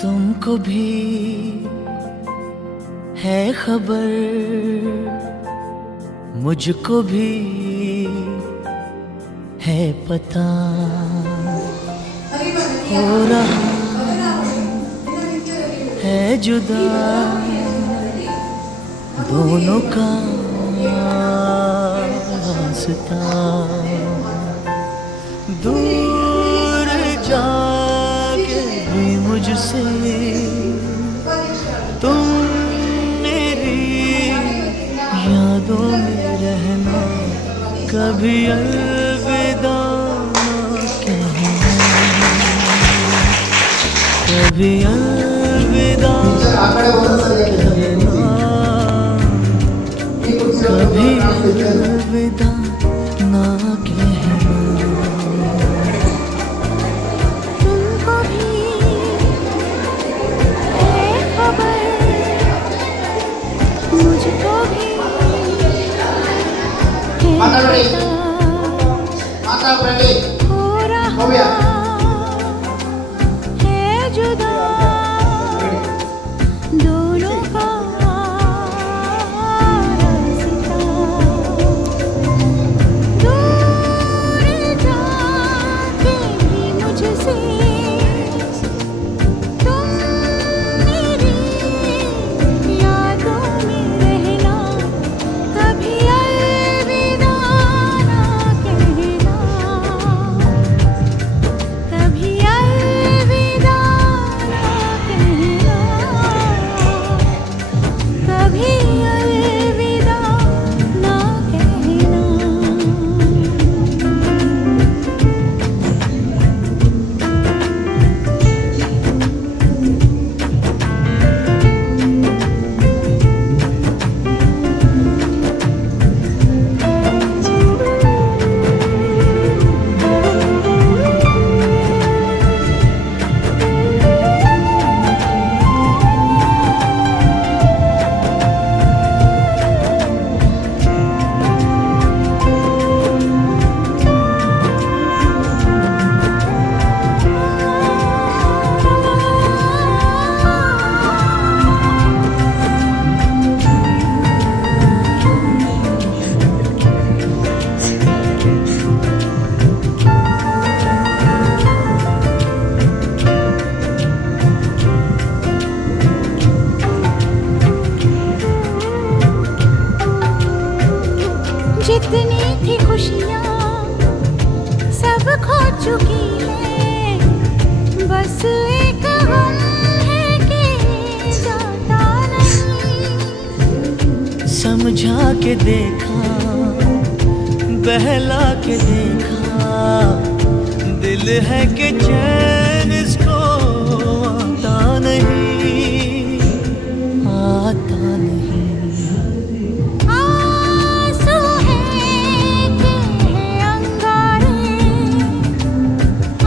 तुमको भी है खबर, मुझको भी है पता, हो रहा है जुदा दोनों का रास्ता। दूर जाके भी मुझसे तुम मेरी यादों में रहना, कभी अलविदा कहना, कभी अलविदा कहना, कभी अलविदा ना कहना। तुमको भी है खबर, मुझको भी हो रहा है जुदा दोनों का रास्ता। दूर जाके भी मुझसे तुम मेरी यादों में रहना, कभी अलविदा ना कहना, कभी अलविदा ना कहना, कभी अलविदा ना कहना। जितनी थी खुशियाँ सब खो चुकी है, बस एक गम है कि जाता नहीं। समझा के देखा, बहला के देखा, दिल है कि चैन इसको आता नहीं, आता नहीं। आंसू है कि अंगारे,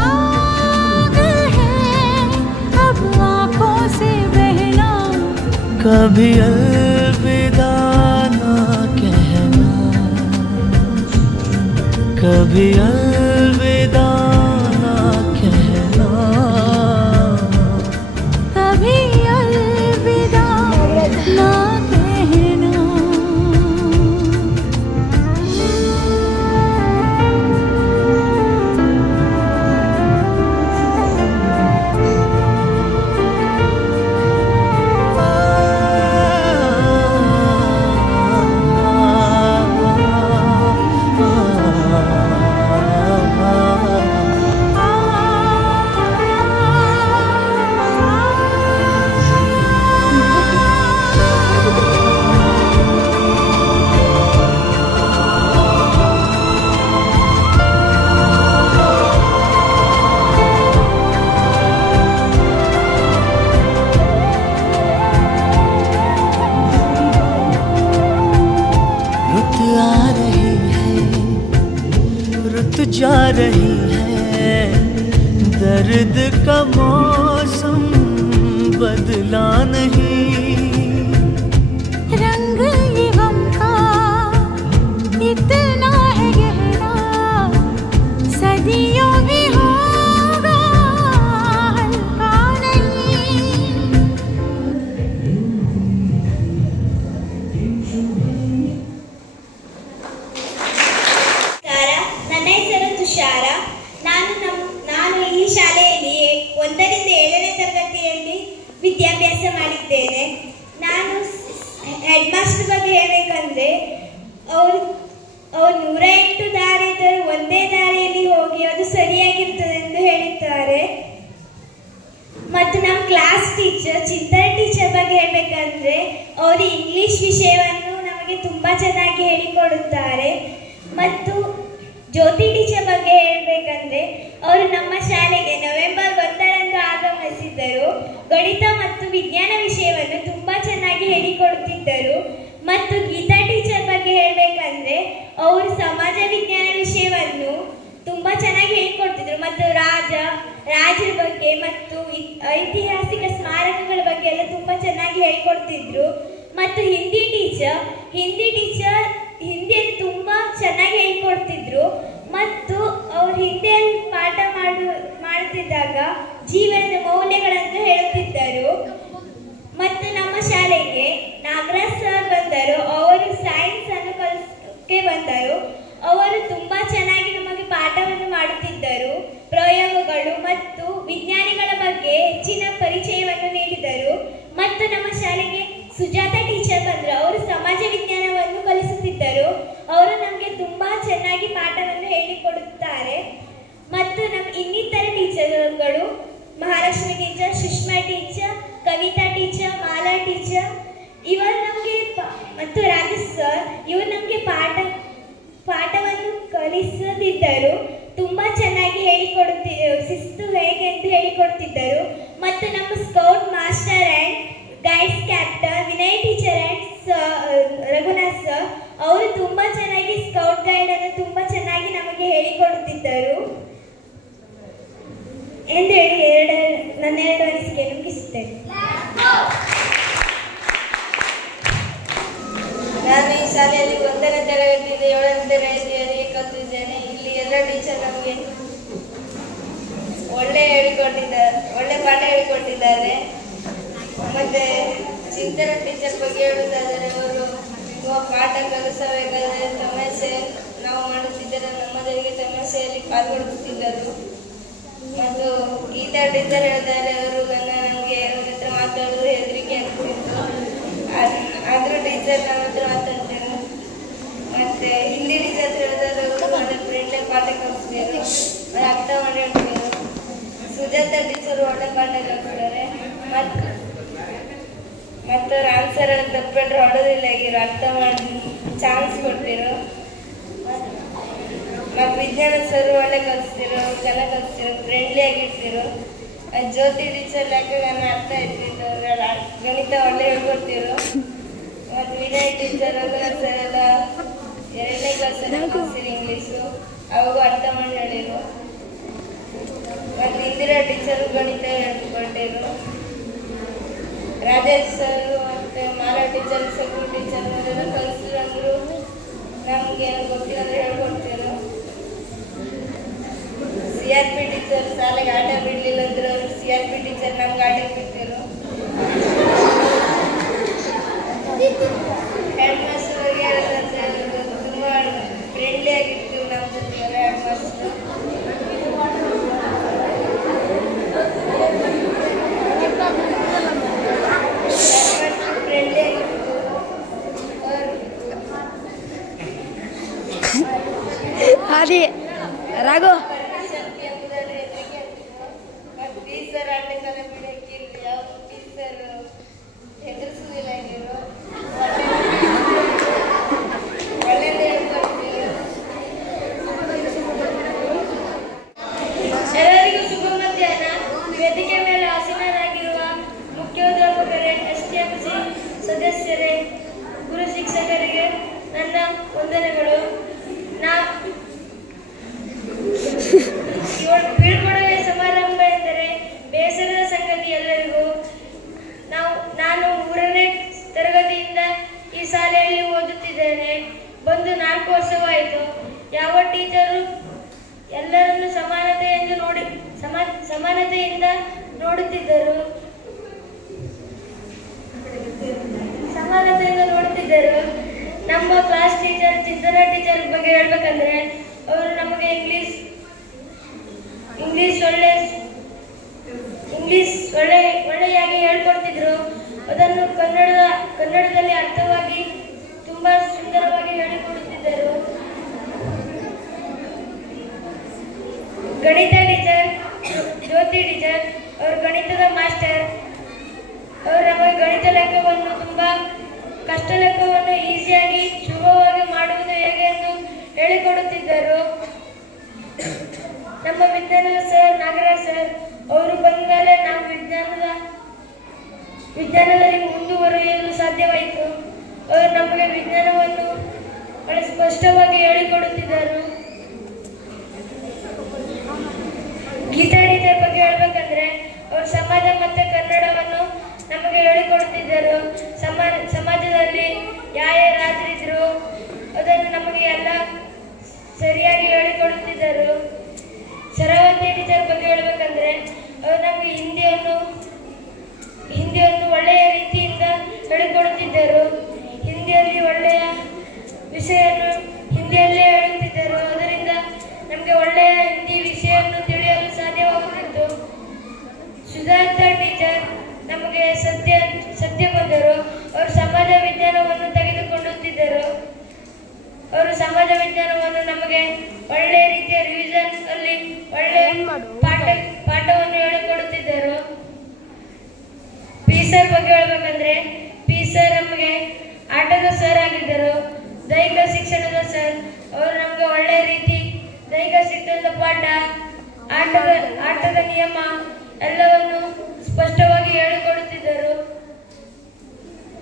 आग है अब आँखों से बहना, कभी अलविदा ना कहना, कभी अलविदा ना कहना, कभी अलविदा ना कहना। जा रही है, दर्द का मौसम बदला नहीं, रंग ये गम का इतना है गहरा, सदियों में होगा हल्का नहीं। ಅವ್ರು 108 ದಾರಿ ಇದ್ದರೆ ಒಂದೇ ದಾರಿಯಲ್ಲಿ ಹೋಗಿ ಅದು ಸರಿಯಾಗಿರ್ತದೆ ಎಂದು ಹೇಳುತ್ತಾರೆ. ಮತ್ತು ನಮ್ಮ ಕ್ಲಾಸ್ ಟೀಚರ್ ಚಿಂತನ ಟೀಚರ್ ಬಗ್ಗೆ ಹೇಳಬೇಕಂದ್ರೆ ಅವರು ಇಂಗ್ಲಿಷ್ ವಿಷಯವನ್ನು ನಮಗೆ ತುಂಬ ಚೆನ್ನಾಗಿ ಹೇಳಿಕೊಡುತ್ತಾರೆ. ಮತ್ತು ಜ್ಯೋತಿ ಟೀಚರ್ ಬಗ್ಗೆ ಹೇಳಬೇಕಂದ್ರೆ ಅವರು ನಮ್ಮ ಶಾಲೆಗೆ ನವೆಂಬರ್ 1ರಂದು ಆಗಮಿಸಿದ್ದರು. ಗಣಿತ ಮತ್ತು ವಿಜ್ಞಾನ ವಿಷಯವನ್ನು ತುಂಬ ಚೆನ್ನಾಗಿ ಹೇಳಿಕೊಡುತ್ತಿದ್ದರು. ಮತ್ತು ಗೀತಾ ಟೀಚರ್ ಬಗ್ಗೆ ಹೇಳಬೇಕಂದ್ರೆ ಅವರು ಸಮಾಜ ವಿಜ್ಞಾನ ವಿಷಯವನ್ನು ತುಂಬ ಚೆನ್ನಾಗಿ ಹೇಳಿಕೊಡ್ತಿದ್ರು. ಮತ್ತು ರಾಜರ ಬಗ್ಗೆ ಮತ್ತು ಐತಿಹಾಸಿಕ ಸ್ಮಾರಕಗಳ ಬಗ್ಗೆ ಎಲ್ಲ ತುಂಬ ಚೆನ್ನಾಗಿ ಹೇಳಿಕೊಡ್ತಿದ್ರು. ಮತ್ತು ಹಿಂದಿ ಟೀಚರ್ ಹಿಂದಿಯನ್ನು ತುಂಬ ಚೆನ್ನಾಗಿ ಹೇಳಿಕೊಡ್ತಿದ್ರು. ಮತ್ತು ಅವರು ಹಿಂದಿಯಲ್ಲಿ ಪಾಠ ಮಾಡುತ್ತಿದ್ದಾಗ ಜೀವನದ ಮೌಲ್ಯಗಳನ್ನು ಹೇಳುತ್ತಿದ್ದರು. ಮತ್ತು ನಮ್ಮ ಶಾಲೆಗೆ ನಾಗರಾಜ್ ಸರ್ ಬಂದರು. ಅವರು ಸೈನ್ಸ್ ಅನ್ನು ಕಲಿಸಕ್ಕೆ ಬಂದರು. ಅವರು ತುಂಬ ಚೆನ್ನಾಗಿ ನಮಗೆ ಪಾಠವನ್ನು ಮಾಡುತ್ತಿದ್ದರು. ಪ್ರಯೋಗಗಳು ಮತ್ತು ವಿಜ್ಞಾನಿಗಳ ಬಗ್ಗೆ ಹೆಚ್ಚಿನ ಪರಿಚಯವನ್ನು ನೀಡಿದರು. ಮತ್ತು ನಮ್ಮ ಶಾಲೆಗೆ ಸುಜಾತ ಟೀಚರ್ ಬಂದರು. ಅವರು ಸಮಾಜ ವಿಜ್ಞಾನವನ್ನು ಕಲಿಸುತ್ತಿದ್ದರು. ಅವರು ನಮಗೆ ತುಂಬ ಚೆನ್ನಾಗಿ ಪಾಠವನ್ನು ಹೇಳಿಕೊಡುತ್ತಾರೆ. ಮತ್ತು ನಮ್ಮ ಇನ್ನಿತರ ಟೀಚರ್ಗಳು Mahalakshmi teacher, Sushma teacher, Kavitha teacher, Mala teacher ಇವರು ನಮಗೆ ಮತ್ತು ರಾಜೇಶ್ ಸರ್ ಇವರು ನಮಗೆ ಪಾಠವನ್ನು ಕಲಿಸುತ್ತಿದ್ದರು. ತುಂಬ ಚೆನ್ನಾಗಿ ಶಿಸ್ತು ಹೇಗೆ ಎಂದು ಹೇಳಿಕೊಡುತ್ತಿದ್ದರು. ಮತ್ತು ನಮ್ಮ scout master and guides captain Vinay teacher and Raghunath sir ಅವರು ತುಂಬ ಚೆನ್ನಾಗಿ ಸ್ಕೌಟ್ ಗೈಡನ್ನು ತುಂಬ ಚೆನ್ನಾಗಿ ನಮಗೆ ಹೇಳಿಕೊಡುತ್ತಿದ್ದರು ಎಂದು ಹೇಳಿ ನನ್ನ 2 ಅನಿಸಿಕೆ ಮುಗಿಸುತ್ತೇನೆ. ನಾನು ಈ ಶಾಲೆಯಲ್ಲಿ 1ನೇ ತರಗತಿಯಿಂದ 7ನೇ ತರಗತಿಯವರೆಗೆ ಕಲಿತಿದ್ದೇನೆ. ಇಲ್ಲಿ ಎಲ್ಲ ಟೀಚರ್ ನಮಗೆ ಒಳ್ಳೆ ಪಾಠ ಹೇಳಿಕೊಟ್ಟಿದ್ದಾರೆ. ಮತ್ತೆ ಚಿಂತನ ಟೀಚರ್ ಬಗ್ಗೆ ಹೇಳುವುದಾದರೆ ಅವರು ಪಾಠ ಕಲಿಸಬೇಕಾದರೆ ತಮಾಷೆ ನಾವು ಮಾಡುತ್ತಿದ್ದರೆ ನಮ್ಮದರಿಗೆ ತಮಾಷೆಯಲ್ಲಿ ಪಾಲ್ಗೊಳ್ಳುತ್ತಿದ್ದರು. ಮತ್ತು ಗೀತಾ ಟೀಚರ್ ಹೇಳಿದರೆ ಅವರು ನಮಗೆ ಅವ್ರ ಹತ್ರ ಮಾತಾಡೋದು ಹೆದರಿಕೆ ಆಗ್ತಿತ್ತು. ಆದರೂ ಟೀಚರ್ ನಮ್ಮ ಹತ್ರ ಮಾತಾಡ್ತೇನೆ. ಮತ್ತು ಹಿಂದಿ ಟೀಚರ್ ಹೇಳಿದರೆ ಅವರು ಒಳ್ಳೆ ಫ್ರೆಂಡ್ಲಿ ಪಾಠ ಕಲಿಸ್ತಾರೆ, ಅದು ಅರ್ಥ ಮಾಡಿ ಹೇಳ್ತಾರೆ. ಸುಜಾತ ಟೀಚರು ಒಳ್ಳೆ ಪಾಠ ಕಲಿಸ್ತಾರೆ. ಮತ್ತು ಆನ್ಸರ್ ಎಲ್ಲ ತಪ್ಪಿಟ್ರೆ ಹೊಡೋದಿಲ್ಲ, ಆಗಿರೋ ಅರ್ಥ ಮಾಡಿ ಚಾನ್ಸ್ ಕೊಡ್ತಿರು. ಮತ್ತು ವಿಜ್ಞಾನ ಸರ್ ಒಳ್ಳೆ ಕಲಿಸ್ತಿರು, ಚೆನ್ನಾಗಿ ಕಲಿಸ್ತಿರು, ಫ್ರೆಂಡ್ಲಿ ಆಗಿರ್ತಿರು. ಜ್ಯೋತಿ ಟೀಚರ್ ಲೆಕ್ಕಗಳನ್ನ ಅರ್ಥ ಇರ್ತಿತ್ತು, ಗಣಿತ ಒಳ್ಳೆ ಹೇಳ್ಕೊಡ್ತಿರು. ಮತ್ತು ವಿನಯ್ ಟೀಚರ್ ರಘುನಾಥ್ ಸರ್ ಎಲ್ಲ 2ನೇ ಕ್ಲಾಸಲ್ಲಿ ಕಲಿಸ್ತಿರು ಇಂಗ್ಲೀಷು, ಅವಾಗೂ ಅರ್ಥ ಮಾಡಿ ಹೇಳಿರು. ಮತ್ತು ಇಂದಿರಾ ಟೀಚರು ಗಣಿತ ಹೇಳ್ಕೊಟ್ಟಿರು. ರಾಜೇಶ್ ಸರ್ ಮತ್ತು ಮಾಲಾ ಟೀಚರ್, ಸೆಕ್ಯೂ ಟೀಚರ್ ಅವರೆಲ್ಲ ಕಲಿಸಿದ್ರು. ನಮ್ಗೆ ಏನೋ ಗೊತ್ತಿಲ್ಲ ಅಂದ್ರೆ ಹೇಳ್ಕೊಡ್ತಿರು. CRP ಟೀಚರ್ ಶಾಲೆಗೆ ಆಟ ಬಿಡಲಿಲ್ಲ ಅಂದ್ರೆ ಅವರು CRP ಟೀಚರ್ ನಮ್ಗೆ ಆಟ ಬಿಡ್ತಿರು. ಹೆಡ್ ಮಾಸ್ಟರ್ ಬಗ್ಗೆ ತುಂಬ ಫ್ರೆಂಡ್ಲಿ ಆಗಿರ್ತೀವಿ ನಮ್ಮ ಜೊತೆ ಎಲ್ಲ ಹೆಡ್ ಮಾಸ್ಟರ್. ಫ್ರೆಂಡ್ಲಿ ಆಗಿರ್ತೀವಿ. ಹಾದಿ ರಾಘು ಟೀಚರ್ ಆಟಕ್ಕೆಲ್ಲ ಬಿಡಕ್ಕೆ ಯಾವ ಟೀಚರ್ ಹೆದರಿಸುವುದಿಲ್ಲ. ನೀವು ಒಳ್ಳೆಯದೇ ಹೇಳ್ಕೊಡ್ತೀವಿ. ಎಲ್ಲರಿಗೂ ಶುಭ ಮಧ್ಯಾಹ್ನ. ವೇದಿಕೆ ಮೇಲೆ ಆಸೀನರಾಗಿರುವ ಮುಖ್ಯೋದ್ಯಾಪಕರೇ, STMC ಸದಸ್ಯರೇ, ಗುರು ಶಿಕ್ಷಕರಿಗೆ ನನ್ನ ವಂದನೆಗಳು. ಬೀಳ್ಕೊಡುಗೆ ಸಮಾರಂಭ ಎಂದರೆ ಬೇಸರದ ಸಂಗತಿ ಎಲ್ಲರಿಗೂ. ನಾನು 3ನೇ ತರಗತಿಯಿಂದ ಈ ಶಾಲೆಯಲ್ಲಿ ಓದುತ್ತಿದ್ದೇನೆ. ಬಂದು 4 ವರ್ಷವಾಯಿತು. ಯಾವ ಟೀಚರು ಎಲ್ಲರನ್ನು ಸಮಾನತೆಯಿಂದ ನೋಡುತ್ತಿದ್ದರು. ನಮ್ಮ ಕ್ಲಾಸ್ ಟೀಚರ್ ಚಿಂತನ ಟೀಚರ್ ಬಗ್ಗೆ ಹೇಳ್ಬೇಕಂದ್ರೆ ಅವರು ನಮಗೆ ಇಂಗ್ಲಿಷ್ ಒಳ್ಳೆಯಾಗಿ ಹೇಳ್ಕೊಡ್ತಿದ್ರು. ಅದನ್ನು ಕನ್ನಡದಲ್ಲಿ ಅರ್ಥವಾಗಿ ತುಂಬ ತುಂಬಾ ಸುಂದರವಾಗಿ ಹೇಳಿಕೊಡುತ್ತಿದ್ದರು. ಗಣಿತ ಟೀಚರ್ ಜ್ಯೋತಿ ಟೀಚರ್ ಅವರು ಗಣಿತದ ಮಾಸ್ಟರ್. ಅವರು ನಮಗೆ ಗಣಿತ ಲೆಕ್ಕವನ್ನು ತುಂಬಾ ಕಷ್ಟ ಲೆಕ್ಕವನ್ನು ಈಸಿಯಾಗಿ ಸುಲಭವಾಗಿ ಮಾಡುವುದು ಹೇಗೆ ಎಂದು ಹೇಳಿಕೊಡುತ್ತಿದ್ದರು. ನಮ್ಮ ವಿಜ್ಞಾನದ ಸರ್ ನಾಗರಾಜ್ ಸರ್ ಅವರು ಬಂದ ಮೇಲೆ ನಾವು ವಿಜ್ಞಾನದಲ್ಲಿ ಮುಂದುವರಿಯಲು ಸಾಧ್ಯವಾಯಿತು. ಅವರು ನಮಗೆ ವಿಜ್ಞಾನವನ್ನು ಬಹಳ ಸ್ಪಷ್ಟವಾಗಿ ಹೇಳಿಕೊಡುತ್ತಿದ್ದರು. ಗೀತಾ ಟೀಚರ್ ಬಗ್ಗೆ ಹೇಳ್ಬೇಕಂದ್ರೆ ಅವರು ಸಮಾಜ ಮತ್ತು ಕನ್ನಡವನ್ನು ನಮಗೆ ಹೇಳಿಕೊಡುತ್ತಿದ್ದರು. ಸಮಾಜದಲ್ಲಿ ಯಾರ್ಯಾರಿದ್ರು ಅದನ್ನು ನಮಗೆ ಎಲ್ಲ ಸರಿಯಾಗಿ ಹೇಳಿಕೊಡುತ್ತಿದ್ದರು. ಸರವತಿ ಟೀಚರ್ ಬಗ್ಗೆ ಹೇಳ್ಬೇಕಂದ್ರೆ ಅವರು ನಮಗೆ ಹಿಂದಿಯನ್ನು ಒಳ್ಳೆಯ ರೀತಿಯಿಂದ ಹೇಳಿಕೊಡುತ್ತಿದ್ದರು. ಹಿಂದಿಯಲ್ಲಿ ಒಳ್ಳೆಯ ವಿಷಯವನ್ನು ಹಿಂದಿಯಲ್ಲೇ ಹೇಳುತ್ತಿದ್ದರು. ಅದರಿಂದ ನಮಗೆ ಒಳ್ಳೆಯ ಹಿಂದಿ ವಿಷಯವನ್ನು ತಿಳಿಯಲು ಸಾಧ್ಯವಾಗುತ್ತಿತ್ತು. ಸುಧಾರ್ಥ ಟೀಚರ್ ನಮಗೆ ಸತ್ಯ ಬಂದರು. ಅವರು ಸಮಾಜ ವಿಜ್ಞಾನವನ್ನು ತೆಗೆದುಕೊಳ್ಳುತ್ತಿದ್ದರು. ಅವರು ಸಮಾಜ ವಿಜ್ಞಾನವನ್ನು ನಮಗೆ ಒಳ್ಳೆಯ ರೀತಿಯ ರಿವಿಷನ್ ಅಲ್ಲಿ ಒಳ್ಳೆಯ ಪಾಠವನ್ನು ಹೇಳಿಕೊಡುತ್ತಿದ್ದರು. ಪಿ ಸರ್ ಬಗ್ಗೆ ಹೇಳ್ಬೇಕಂದ್ರೆ ಪಿ ಸರ್ ನಮಗೆ ಆಟದ ಸರ್ ಆಗಿದ್ದರು. ದೈಹಿಕ ಶಿಕ್ಷಣದ ಸರ್ ಅವರು ನಮಗೆ ಒಳ್ಳೆಯ ರೀತಿ ದೈಹಿಕ ಶಿಕ್ಷಣದ ಪಾಠ, ಆಟದ ನಿಯಮ ಎಲ್ಲವನ್ನು ಸ್ಪಷ್ಟವಾಗಿ ಹೇಳಿಕೊಡುತ್ತಿದ್ದರು.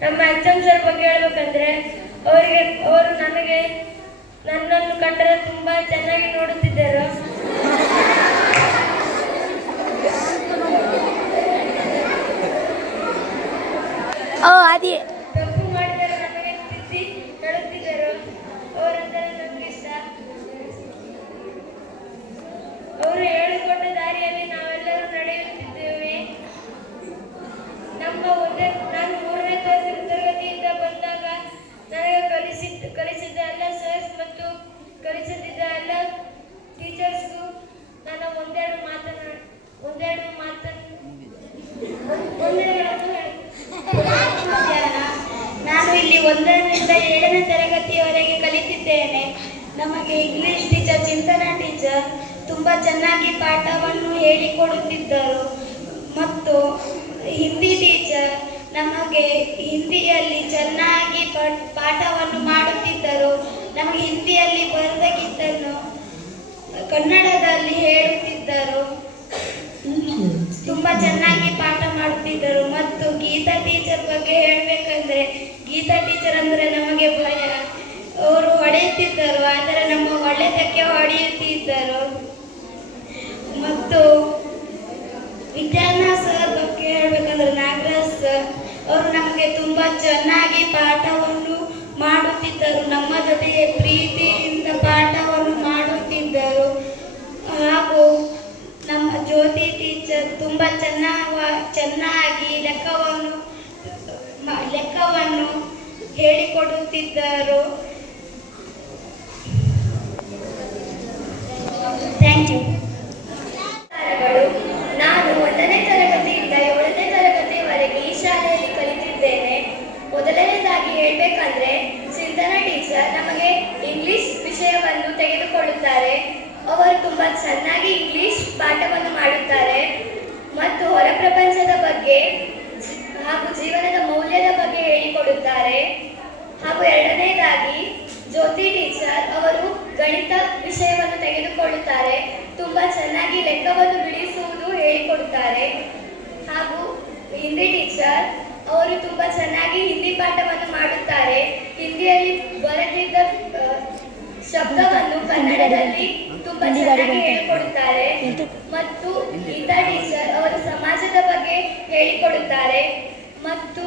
ನಮ್ಮ ಎಕ್ಸಾಮ್ ಸರ್ ಬಗ್ಗೆ ಹೇಳ್ಬೇಕಂದ್ರೆ ಅವರು ನನ್ನನ್ನು ಕಂಡರೆ ತುಂಬಾ ಚೆನ್ನಾಗಿ ನೋಡುತ್ತಿದ್ದರು. ತಪ್ಪು ಮಾಡಿದರೆ ನಮಗೆ ತಿದ್ದಿ ಹೇಳುತ್ತಿದ್ದರು. ಅವರಂದರೆ ನನಗೆ ಇಷ್ಟ. ಅವರು ಹೇಳಿಕೊಟ್ಟ ದಾರಿಯಲ್ಲಿ ನಾವೆಲ್ಲರೂ ನಡೆಯುತ್ತಿದ್ದೇವೆ. ನಾನು 3ನೇ ತರಗತಿಯಿಂದ ಬಂದಾಗ ನನಗೆ ಕಲಿಸಿದ್ದ ಎಲ್ಲ ಸರ್ಸ್ ಮತ್ತು ಕಲಿಸುತ್ತಿದ್ದ ಎಲ್ಲ ಟೀಚರ್ಸ್ಗೂ ನಾನು ಒಂದೆರಡು ನಾನು ಇಲ್ಲಿ 1ರಿಂದ 7ನೇ ತರಗತಿಯವರೆಗೆ ಕಲಿತಿದ್ದೇನೆ. ನಮಗೆ ಇಂಗ್ಲಿಷ್ ಟೀಚರ್ ಚಿಂತನಾ ಟೀಚರ್ ತುಂಬಾ ಚೆನ್ನಾಗಿ ಪಾಠವನ್ನು ಹೇಳಿಕೊಡುತ್ತಿದ್ದರು. ಮತ್ತು ಹಿಂದಿ ಟೀಚರ್ ನಮಗೆ ಹಿಂದಿಯಲ್ಲಿ ಚೆನ್ನಾಗಿ ಪಾಠವನ್ನು ಮಾಡುತ್ತಿದ್ದರು. ನಮಗೆ ಹಿಂದಿಯಲ್ಲಿ ಬರೆದಕ್ಕಿದ್ದನ್ನು ಕನ್ನಡದಲ್ಲಿ ಹೇಳುತ್ತಿದ್ದರು. ತುಂಬಾ ಚೆನ್ನಾಗಿ ಪಾಠ ಮಾಡುತ್ತಿದ್ದರು. ಮತ್ತು ಗೀತಾ ಟೀಚರ್ ಬಗ್ಗೆ ಹೇಳ್ಬೇಕಂದ್ರೆ ಗೀತಾ ಟೀಚರ್ ಅಂದ್ರೆ ನಮಗೆ ಭಯ. ಅವರು ಹೊಡೆಯುತ್ತಿದ್ದರು, ಆದರೆ ನಮ್ಮ ಒಳ್ಳೆಯದಕ್ಕೆ ಹೊಡೆಯುತ್ತಿದ್ದರು. ಮತ್ತು ವಿಜ್ಞಾನ ಸರ್ ಬಗ್ಗೆ ಹೇಳ್ಬೇಕಂದ್ರೆ ನಾಗರಾಜ್ ಸರ್ ಅವರು ನಮಗೆ ತುಂಬಾ ಚೆನ್ನಾಗಿ ಪಾಠವನ್ನು ಮಾಡುತ್ತಿದ್ದರು. ನಮ್ಮ ಜೊತೆಗೆ ಪ್ರೀತಿಯಿಂದ ಪಾಠವನ್ನು ಮಾಡುತ್ತಿದ್ದರು. ಹಾಗೂ ನಮ್ಮ ಜ್ಯೋತಿ ಟೀಚರ್ ತುಂಬಾ ಚೆನ್ನಾಗಿ ಲೆಕ್ಕವನ್ನು ಹೇಳಿಕೊಡುತ್ತಿದ್ದರು. Thank you. ನಾನು 1ನೇ ತರಗತಿಯಿಂದ 7ನೇ ತರಗತಿಯವರೆಗೆ ಈ ಶಾಲೆಯಲ್ಲಿ ಕಲಿತಿದ್ದೇನೆ. ಮೊದಲನೇದಾಗಿ ಹೇಳ್ಬೇಕಂದ್ರೆ ಚಿಂತನಾ ಟೀಚರ್ ನಮಗೆ ಇಂಗ್ಲಿಷ್ ವಿಷಯವನ್ನು ತೆಗೆದುಕೊಳ್ಳುತ್ತಾರೆ. ಅವರು ತುಂಬಾ ಚೆನ್ನಾಗಿ ಇಂಗ್ಲಿಷ್ ಪಾಠವನ್ನು ಮಾಡುತ್ತಾರೆ ಮತ್ತು ಹೊರ ಪ್ರಪಂಚದ ಬಗ್ಗೆ ಹಾಗೂ ಜೀವನದ ಮೌಲ್ಯದ ಬಗ್ಗೆ ಹೇಳಿಕೊಡುತ್ತಾರೆ. ಹಾಗೂ ಎರಡನೇದಾಗಿ ಜ್ಯೋತಿ ಟೀಚರ್ ಅವರು ಗಣಿತ ವಿಷಯವನ್ನು ತೆಗೆದುಕೊಳ್ಳುತ್ತಾರೆ. ತುಂಬಾ ಚೆನ್ನಾಗಿ ಲೆಕ್ಕವನ್ನು ಬಿಡಿಸುವುದು ಹೇಳಿಕೊಡುತ್ತಾರೆ. ಹಾಗೂ ಹಿಂದಿ ಟೀಚರ್ ಅವರು ತುಂಬಾ ಚೆನ್ನಾಗಿ ಹಿಂದಿ ಪಾಠವನ್ನು ಮಾಡುತ್ತಾರೆ. ಹಿಂದಿಯಲ್ಲಿ ಬರೆದಿದ್ದ ಶಬ್ದವನ್ನು ಕನ್ನಡದಲ್ಲಿ ತುಂಬಾ ಚೆನ್ನಾಗಿ ಹೇಳಿಕೊಡುತ್ತಾರೆ. ಮತ್ತು ಗೀತಾ ಟೀಚರ್ ಅವರು ಸಮಾಜದ ಬಗ್ಗೆ ಹೇಳಿಕೊಡುತ್ತಾರೆ ಮತ್ತು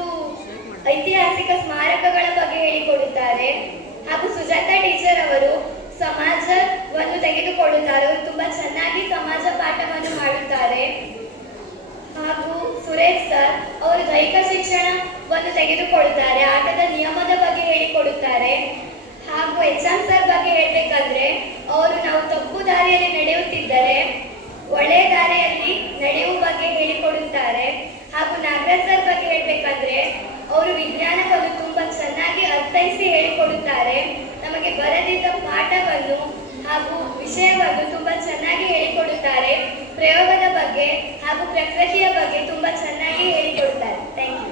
ಐತಿಹಾಸಿಕ ಸ್ಮಾರಕಗಳ ಬಗ್ಗೆ ಹೇಳಿಕೊಡುತ್ತಾರೆ. ಹಾಗೂ ಸುಜಾತಾ ಟೀಚರ್ ಅವರು ಸಮಾಜವನ್ನು ತೆಗೆದುಕೊಳ್ಳುತ್ತಾರೆ. ಅವರು ತುಂಬಾ ಚೆನ್ನಾಗಿ ಸಮಾಜ ಪಾಠವನ್ನು ಮಾಡುತ್ತಾರೆ. ಹಾಗೂ ಸುರೇಶ್ ಸರ್ ಅವರು ದೈಹಿಕ ಶಿಕ್ಷಣವನ್ನು ತೆಗೆದುಕೊಳ್ಳುತ್ತಾರೆ. ಆಟದ ನಿಯಮದ ಬಗ್ಗೆ ಹೇಳಿಕೊಡುತ್ತಾರೆ. ಹಾಗೂ ಎಕ್ಸಾಮ್ ಸರ್ ಬಗ್ಗೆ ಹೇಳ್ಬೇಕಂದ್ರೆ ಅವರು ನಾವು ತಪ್ಪು ದಾರಿಯಲ್ಲಿ ನಡೆಯುತ್ತಿದ್ದರೆ ಒಳ್ಳೆಯ ದಾರಿಯಲ್ಲಿ ನಡೆಯುವ ಬಗ್ಗೆ ಹೇಳಿಕೊಡುತ್ತಾರೆ. ಹಾಗೂ ನಾಗರಾಜ್ ಸರ್ ಬಗ್ಗೆ ಹೇಳ್ಬೇಕಂದ್ರೆ ಅವರು ವಿಜ್ಞಾನವನ್ನು ತುಂಬಾ ಚೆನ್ನಾಗಿ ಚೆನ್ನಾಗಿ ಅರ್ಥೈಸಿ ಹೇಳಿಕೊಡುತ್ತಾರೆ. ನಮಗೆ ಬರೆದಿದ್ದ ಪಾಠವನ್ನು ಹಾಗೂ ವಿಷಯವನ್ನು ತುಂಬಾ ಚೆನ್ನಾಗಿ ಹೇಳಿಕೊಡುತ್ತಾರೆ. ಪ್ರಯೋಗದ ಬಗ್ಗೆ ಹಾಗೂ ಪ್ರಕೃತಿಯ ಬಗ್ಗೆ ತುಂಬಾ ಚೆನ್ನಾಗಿ ಹೇಳಿಕೊಡುತ್ತಾರೆ. Thank you.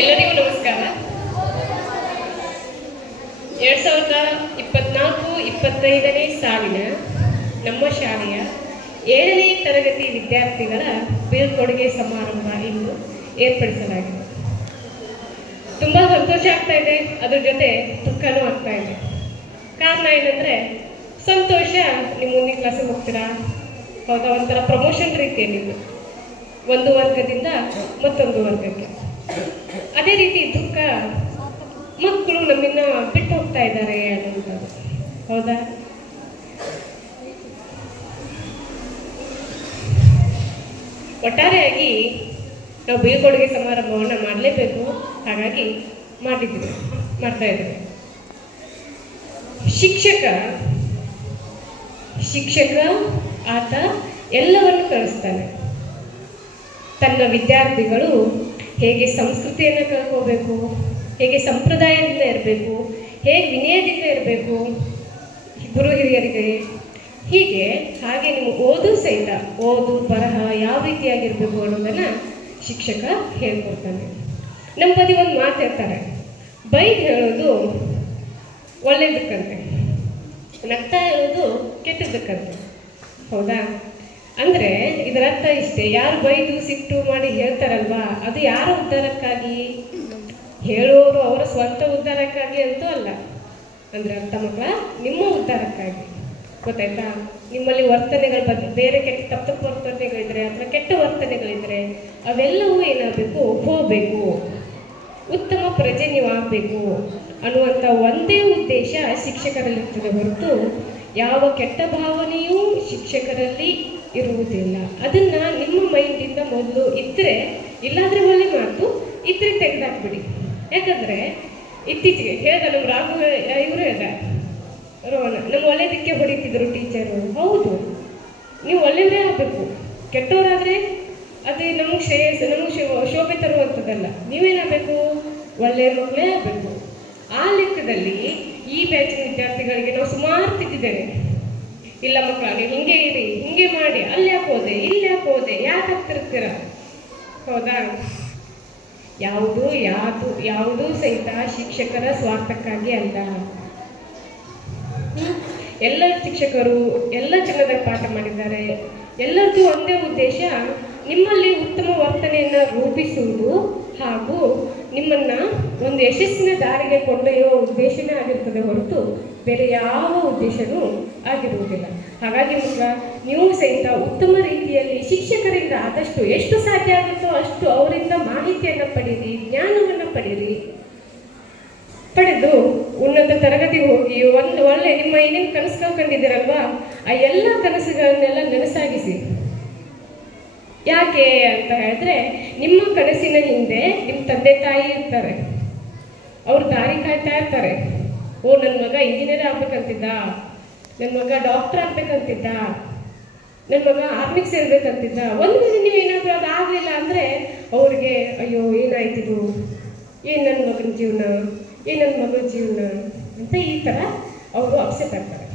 ಎಲ್ಲರಿಗೂ ನಮಸ್ಕಾರ. 2024-25ನೇ ಸಾಲಿನ ನಮ್ಮ ಶಾಲೆಯ 7ನೇ ತರಗತಿ ವಿದ್ಯಾರ್ಥಿಗಳ ಬೀಳ್ಕೊಡುಗೆ ಸಮಾರಂಭ ಇಂದು ಏರ್ಪಡಿಸಲಾಗಿದೆ. ತುಂಬ ಸಂತೋಷ ಆಗ್ತಾ ಇದೆ, ಅದ್ರ ಜೊತೆ ದುಃಖನೂ ಆಗ್ತಾ ಇದೆ. ಕಾರಣ ಏನಂದರೆ, ಸಂತೋಷ ನೀವು ಮುಂದಿನ ಕ್ಲಾಸಿಗೆ ಹೋಗ್ತೀರಾ, ಹೌದಾ, ಒಂಥರ ಪ್ರಮೋಷನ್ ರೀತಿಯಲ್ಲಿ ಒಂದು ವರ್ಗದಿಂದ ಮತ್ತೊಂದು ವರ್ಗಕ್ಕೆ. ಅದೇ ರೀತಿ ದುಃಖ, ಮಕ್ಕಳು ನಮ್ಮನ್ನ ಬಿಟ್ಟು ಹೋಗ್ತಾ ಇದ್ದಾರೆ ಅನ್ನೋದು, ಹೌದಾ. ಒಟ್ಟಾರೆಯಾಗಿ ನಾವು ಬೀಳ್ಕೊಡುಗೆ ಸಮಾರಂಭವನ್ನು ಮಾಡಲೇಬೇಕು, ಹಾಗಾಗಿ ಮಾಡ್ತಾ ಇದ್ದೇವೆ. ಶಿಕ್ಷಕ ಆತ ಎಲ್ಲವನ್ನು ಕಲಿಸ್ತಾನೆ. ತನ್ನ ವಿದ್ಯಾರ್ಥಿಗಳು ಹೇಗೆ ಸಂಸ್ಕೃತಿಯನ್ನು ಕಳ್ಕೋಬೇಕು, ಹೇಗೆ ಸಂಪ್ರದಾಯದಿಂದ ಇರಬೇಕು, ಹೇಗೆ ವಿನಯದಿಂದ ಇರಬೇಕು ಗುರು ಹಿರಿಯರಿಗೆ, ಹಾಗೆ ನೀವು ಓದು ಸಹಿತ, ಓದು ಬರಹ ಯಾವ ರೀತಿಯಾಗಿರ್ಬೇಕು ಅನ್ನೋದನ್ನು ಶಿಕ್ಷಕ ಹೇಳ್ಕೊಡ್ತಾನೆ. ನಮ್ಮ ಬದಿ ಒಂದು ಮಾತು ಹೇಳ್ತಾರೆ, ಬೈದು ಹೇಳೋದು ಒಳ್ಳೆಯದಕ್ಕಂತೆ, ನಗ್ತಾ ಹೇಳೋದು ಕೆಟ್ಟದಕ್ಕಂತೆ, ಹೌದಾ. ಅಂದರೆ ಇದರ ಅರ್ಥ ಇಷ್ಟೇ, ಯಾರು ಬೈದು ಸಿಟ್ಟು ಮಾಡಿ ಹೇಳ್ತಾರಲ್ವಾ, ಅದು ಯಾರ ಉದ್ಧಾರಕ್ಕಾಗಿ, ಹೇಳೋರು ಅವರ ಸ್ವಂತ ಉದ್ಧಾರಕ್ಕಾಗಿ ಅಂತೂ ಅಲ್ಲ. ಅಂದರೆ ಅರ್ಥ ಮಕ್ಕಳ, ನಿಮ್ಮ ಉದ್ಧಾರಕ್ಕಾಗಿ, ಗೊತ್ತಾಯ್ತಾ. ನಿಮ್ಮಲ್ಲಿ ವರ್ತನೆಗಳು ಬೇರೆ ತಪ್ಪು ವರ್ತನೆಗಳಿದ್ರೆ ಅಥವಾ ಕೆಟ್ಟ ವರ್ತನೆಗಳಿದ್ರೆ ಅವೆಲ್ಲವೂ ಏನಾಗಬೇಕು, ಹೋಗಬೇಕು, ಉತ್ತಮ ಪ್ರಜೆ ನೀವು ಆಗಬೇಕು ಅನ್ನುವಂಥ ಒಂದೇ ಉದ್ದೇಶ ಶಿಕ್ಷಕರಲ್ಲಿರ್ತದೆ ಹೊರತು ಯಾವ ಕೆಟ್ಟ ಭಾವನೆಯೂ ಶಿಕ್ಷಕರಲ್ಲಿ ಇರುವುದಿಲ್ಲ. ಅದನ್ನು ನಿಮ್ಮ ಮೈಂಡಿಂದ ಮೊದಲು ಇದ್ದರೆ, ಇಲ್ಲಾಂದರೆ ಒಳ್ಳೆ ಮಾತು ಇದ್ರೆ ತೆಗೆದಾಕ್ಬಿಡಿ. ಯಾಕಂದರೆ ಇತ್ತೀಚೆಗೆ ಹೇಳ್ದ ನಮ್ಮ ರಾಘು ಇವರು ಹೇಳ್ದ, ರೋಹನ, ನಮ್ಮ ಒಳ್ಳೆಯದಕ್ಕೆ ಹೊಡಿತಿದ್ರು ಟೀಚರು. ಹೌದು, ನೀವು ಒಳ್ಳೆಯವರೇ ಆಗಬೇಕು, ಕೆಟ್ಟವರಾದರೆ ಅದು ನಮಗೆ ಶ್ರೇಯಸ್ಸು, ನಮಗೆ ಶೋಭೆ ತರುವಂಥದ್ದಲ್ಲ. ನೀವೇನಾಗಬೇಕು, ಒಳ್ಳೆಯ ಮಕ್ಕಳೇ ಆಗಬೇಕು. ಆ ಲೆಕ್ಕದಲ್ಲಿ ಈ ಬ್ಯಾಚಿನ ವಿದ್ಯಾರ್ಥಿಗಳಿಗೆ ನಾವು ಸುಮಾರು ತಿದ್ದಿದ್ದೇವೆ. ಇಲ್ಲ ಮಕ್ಕಳ, ನೀವು ಹಿಂಗೆ ಇರಿ, ಹಿಂಗೆ ಮಾಡಿ, ಅಲ್ಲಿ ಯಾಕೆ ಹೋದೆ, ಇಲ್ಲಿ ಯಾಕೆ ಹೋದೆ, ಯಾಕೆ ಆಗ್ತಿರ್ತೀರ, ಹೌದಾ. ಯಾವುದೂ ಸಹಿತ ಶಿಕ್ಷಕರ ಸ್ವಾರ್ಥಕ್ಕಾಗಿ ಅಲ್ಲ. ಎಲ್ಲ ಶಿಕ್ಷಕರು ಎಲ್ಲ ಜನರ ಪಾಠ ಮಾಡಿದ್ದಾರೆ. ಎಲ್ಲರಿಗೂ ಒಂದೇ ಉದ್ದೇಶ, ನಿಮ್ಮಲ್ಲಿ ಉತ್ತಮ ವರ್ತನೆಯನ್ನು ರೂಪಿಸುವುದು ಹಾಗೂ ನಿಮ್ಮನ್ನು ಒಂದು ಯಶಸ್ಸಿನ ದಾರಿಗೆ ಕೊಂಡೊಯ್ಯುವ ಉದ್ದೇಶನೇ ಆಗಿರ್ತದೆ ಹೊರತು ಬೇರೆ ಯಾವ ಉದ್ದೇಶನೂ ಆಗಿರುವುದಿಲ್ಲ. ಹಾಗಾಗಿ ನೀವು ಸಹಿತ ಉತ್ತಮ ರೀತಿಯಲ್ಲಿ ಶಿಕ್ಷಕರಿಂದ ಆದಷ್ಟು ಎಷ್ಟು ಸಾಧ್ಯ ಆಗುತ್ತೋ ಅಷ್ಟು ಅವರಿಂದ ಮಾಹಿತಿಯನ್ನು ಪಡೀರಿ, ಜ್ಞಾನವನ್ನು ಪಡೆದು ಉನ್ನತ ತರಗತಿಗೆ ಹೋಗಿ ಒಂದು ಒಳ್ಳೆ ನಿಮ್ಮ ಏನೇನು ಕನಸುಗಳು ಕಂಡಿದ್ದೀರಲ್ವಾ, ಆ ಎಲ್ಲ ಕನಸುಗಳನ್ನೆಲ್ಲ ನನಸಾಗಿಸಿ. ಯಾಕೆ ಅಂತ ಹೇಳಿದ್ರೆ, ನಿಮ್ಮ ಕನಸಿನ ಹಿಂದೆ ನಿಮ್ಮ ತಂದೆ ತಾಯಿ ಇರ್ತಾರೆ, ಅವ್ರು ದಾರಿ ಕಾಯ್ತಾ ಇರ್ತಾರೆ. ಓ, ನನ್ನ ಮಗ ಇಂಜಿನಿಯರ್ ಆಗ್ಬೇಕಂತಿದ್ದ, ನನ್ನ ಮಗ ಡಾಕ್ಟರ್ ಆಗ್ಬೇಕಂತಿದ್ದ, ನನ್ನ ಮಗ ಆರ್ಮಿಗೆ ಸೇರ್ಬೇಕಂತಿದ್ದ. ಒಂದು ನೀವೇನಾದ್ರೂ ಅದು ಆಗಲಿಲ್ಲ ಅಂದರೆ ಅವ್ರಿಗೆ ಅಯ್ಯೋ ಏನಾಯ್ತಿದು, ಏನು ನನ್ನ ಮಗನ ಜೀವನ, ಏನು ನನ್ನ ಮಗಳ ಜೀವನ ಅಂತ ಈ ಥರ ಅವರು ಅಪ್ಸೆಟ್ ಆಗ್ತಾರೆ.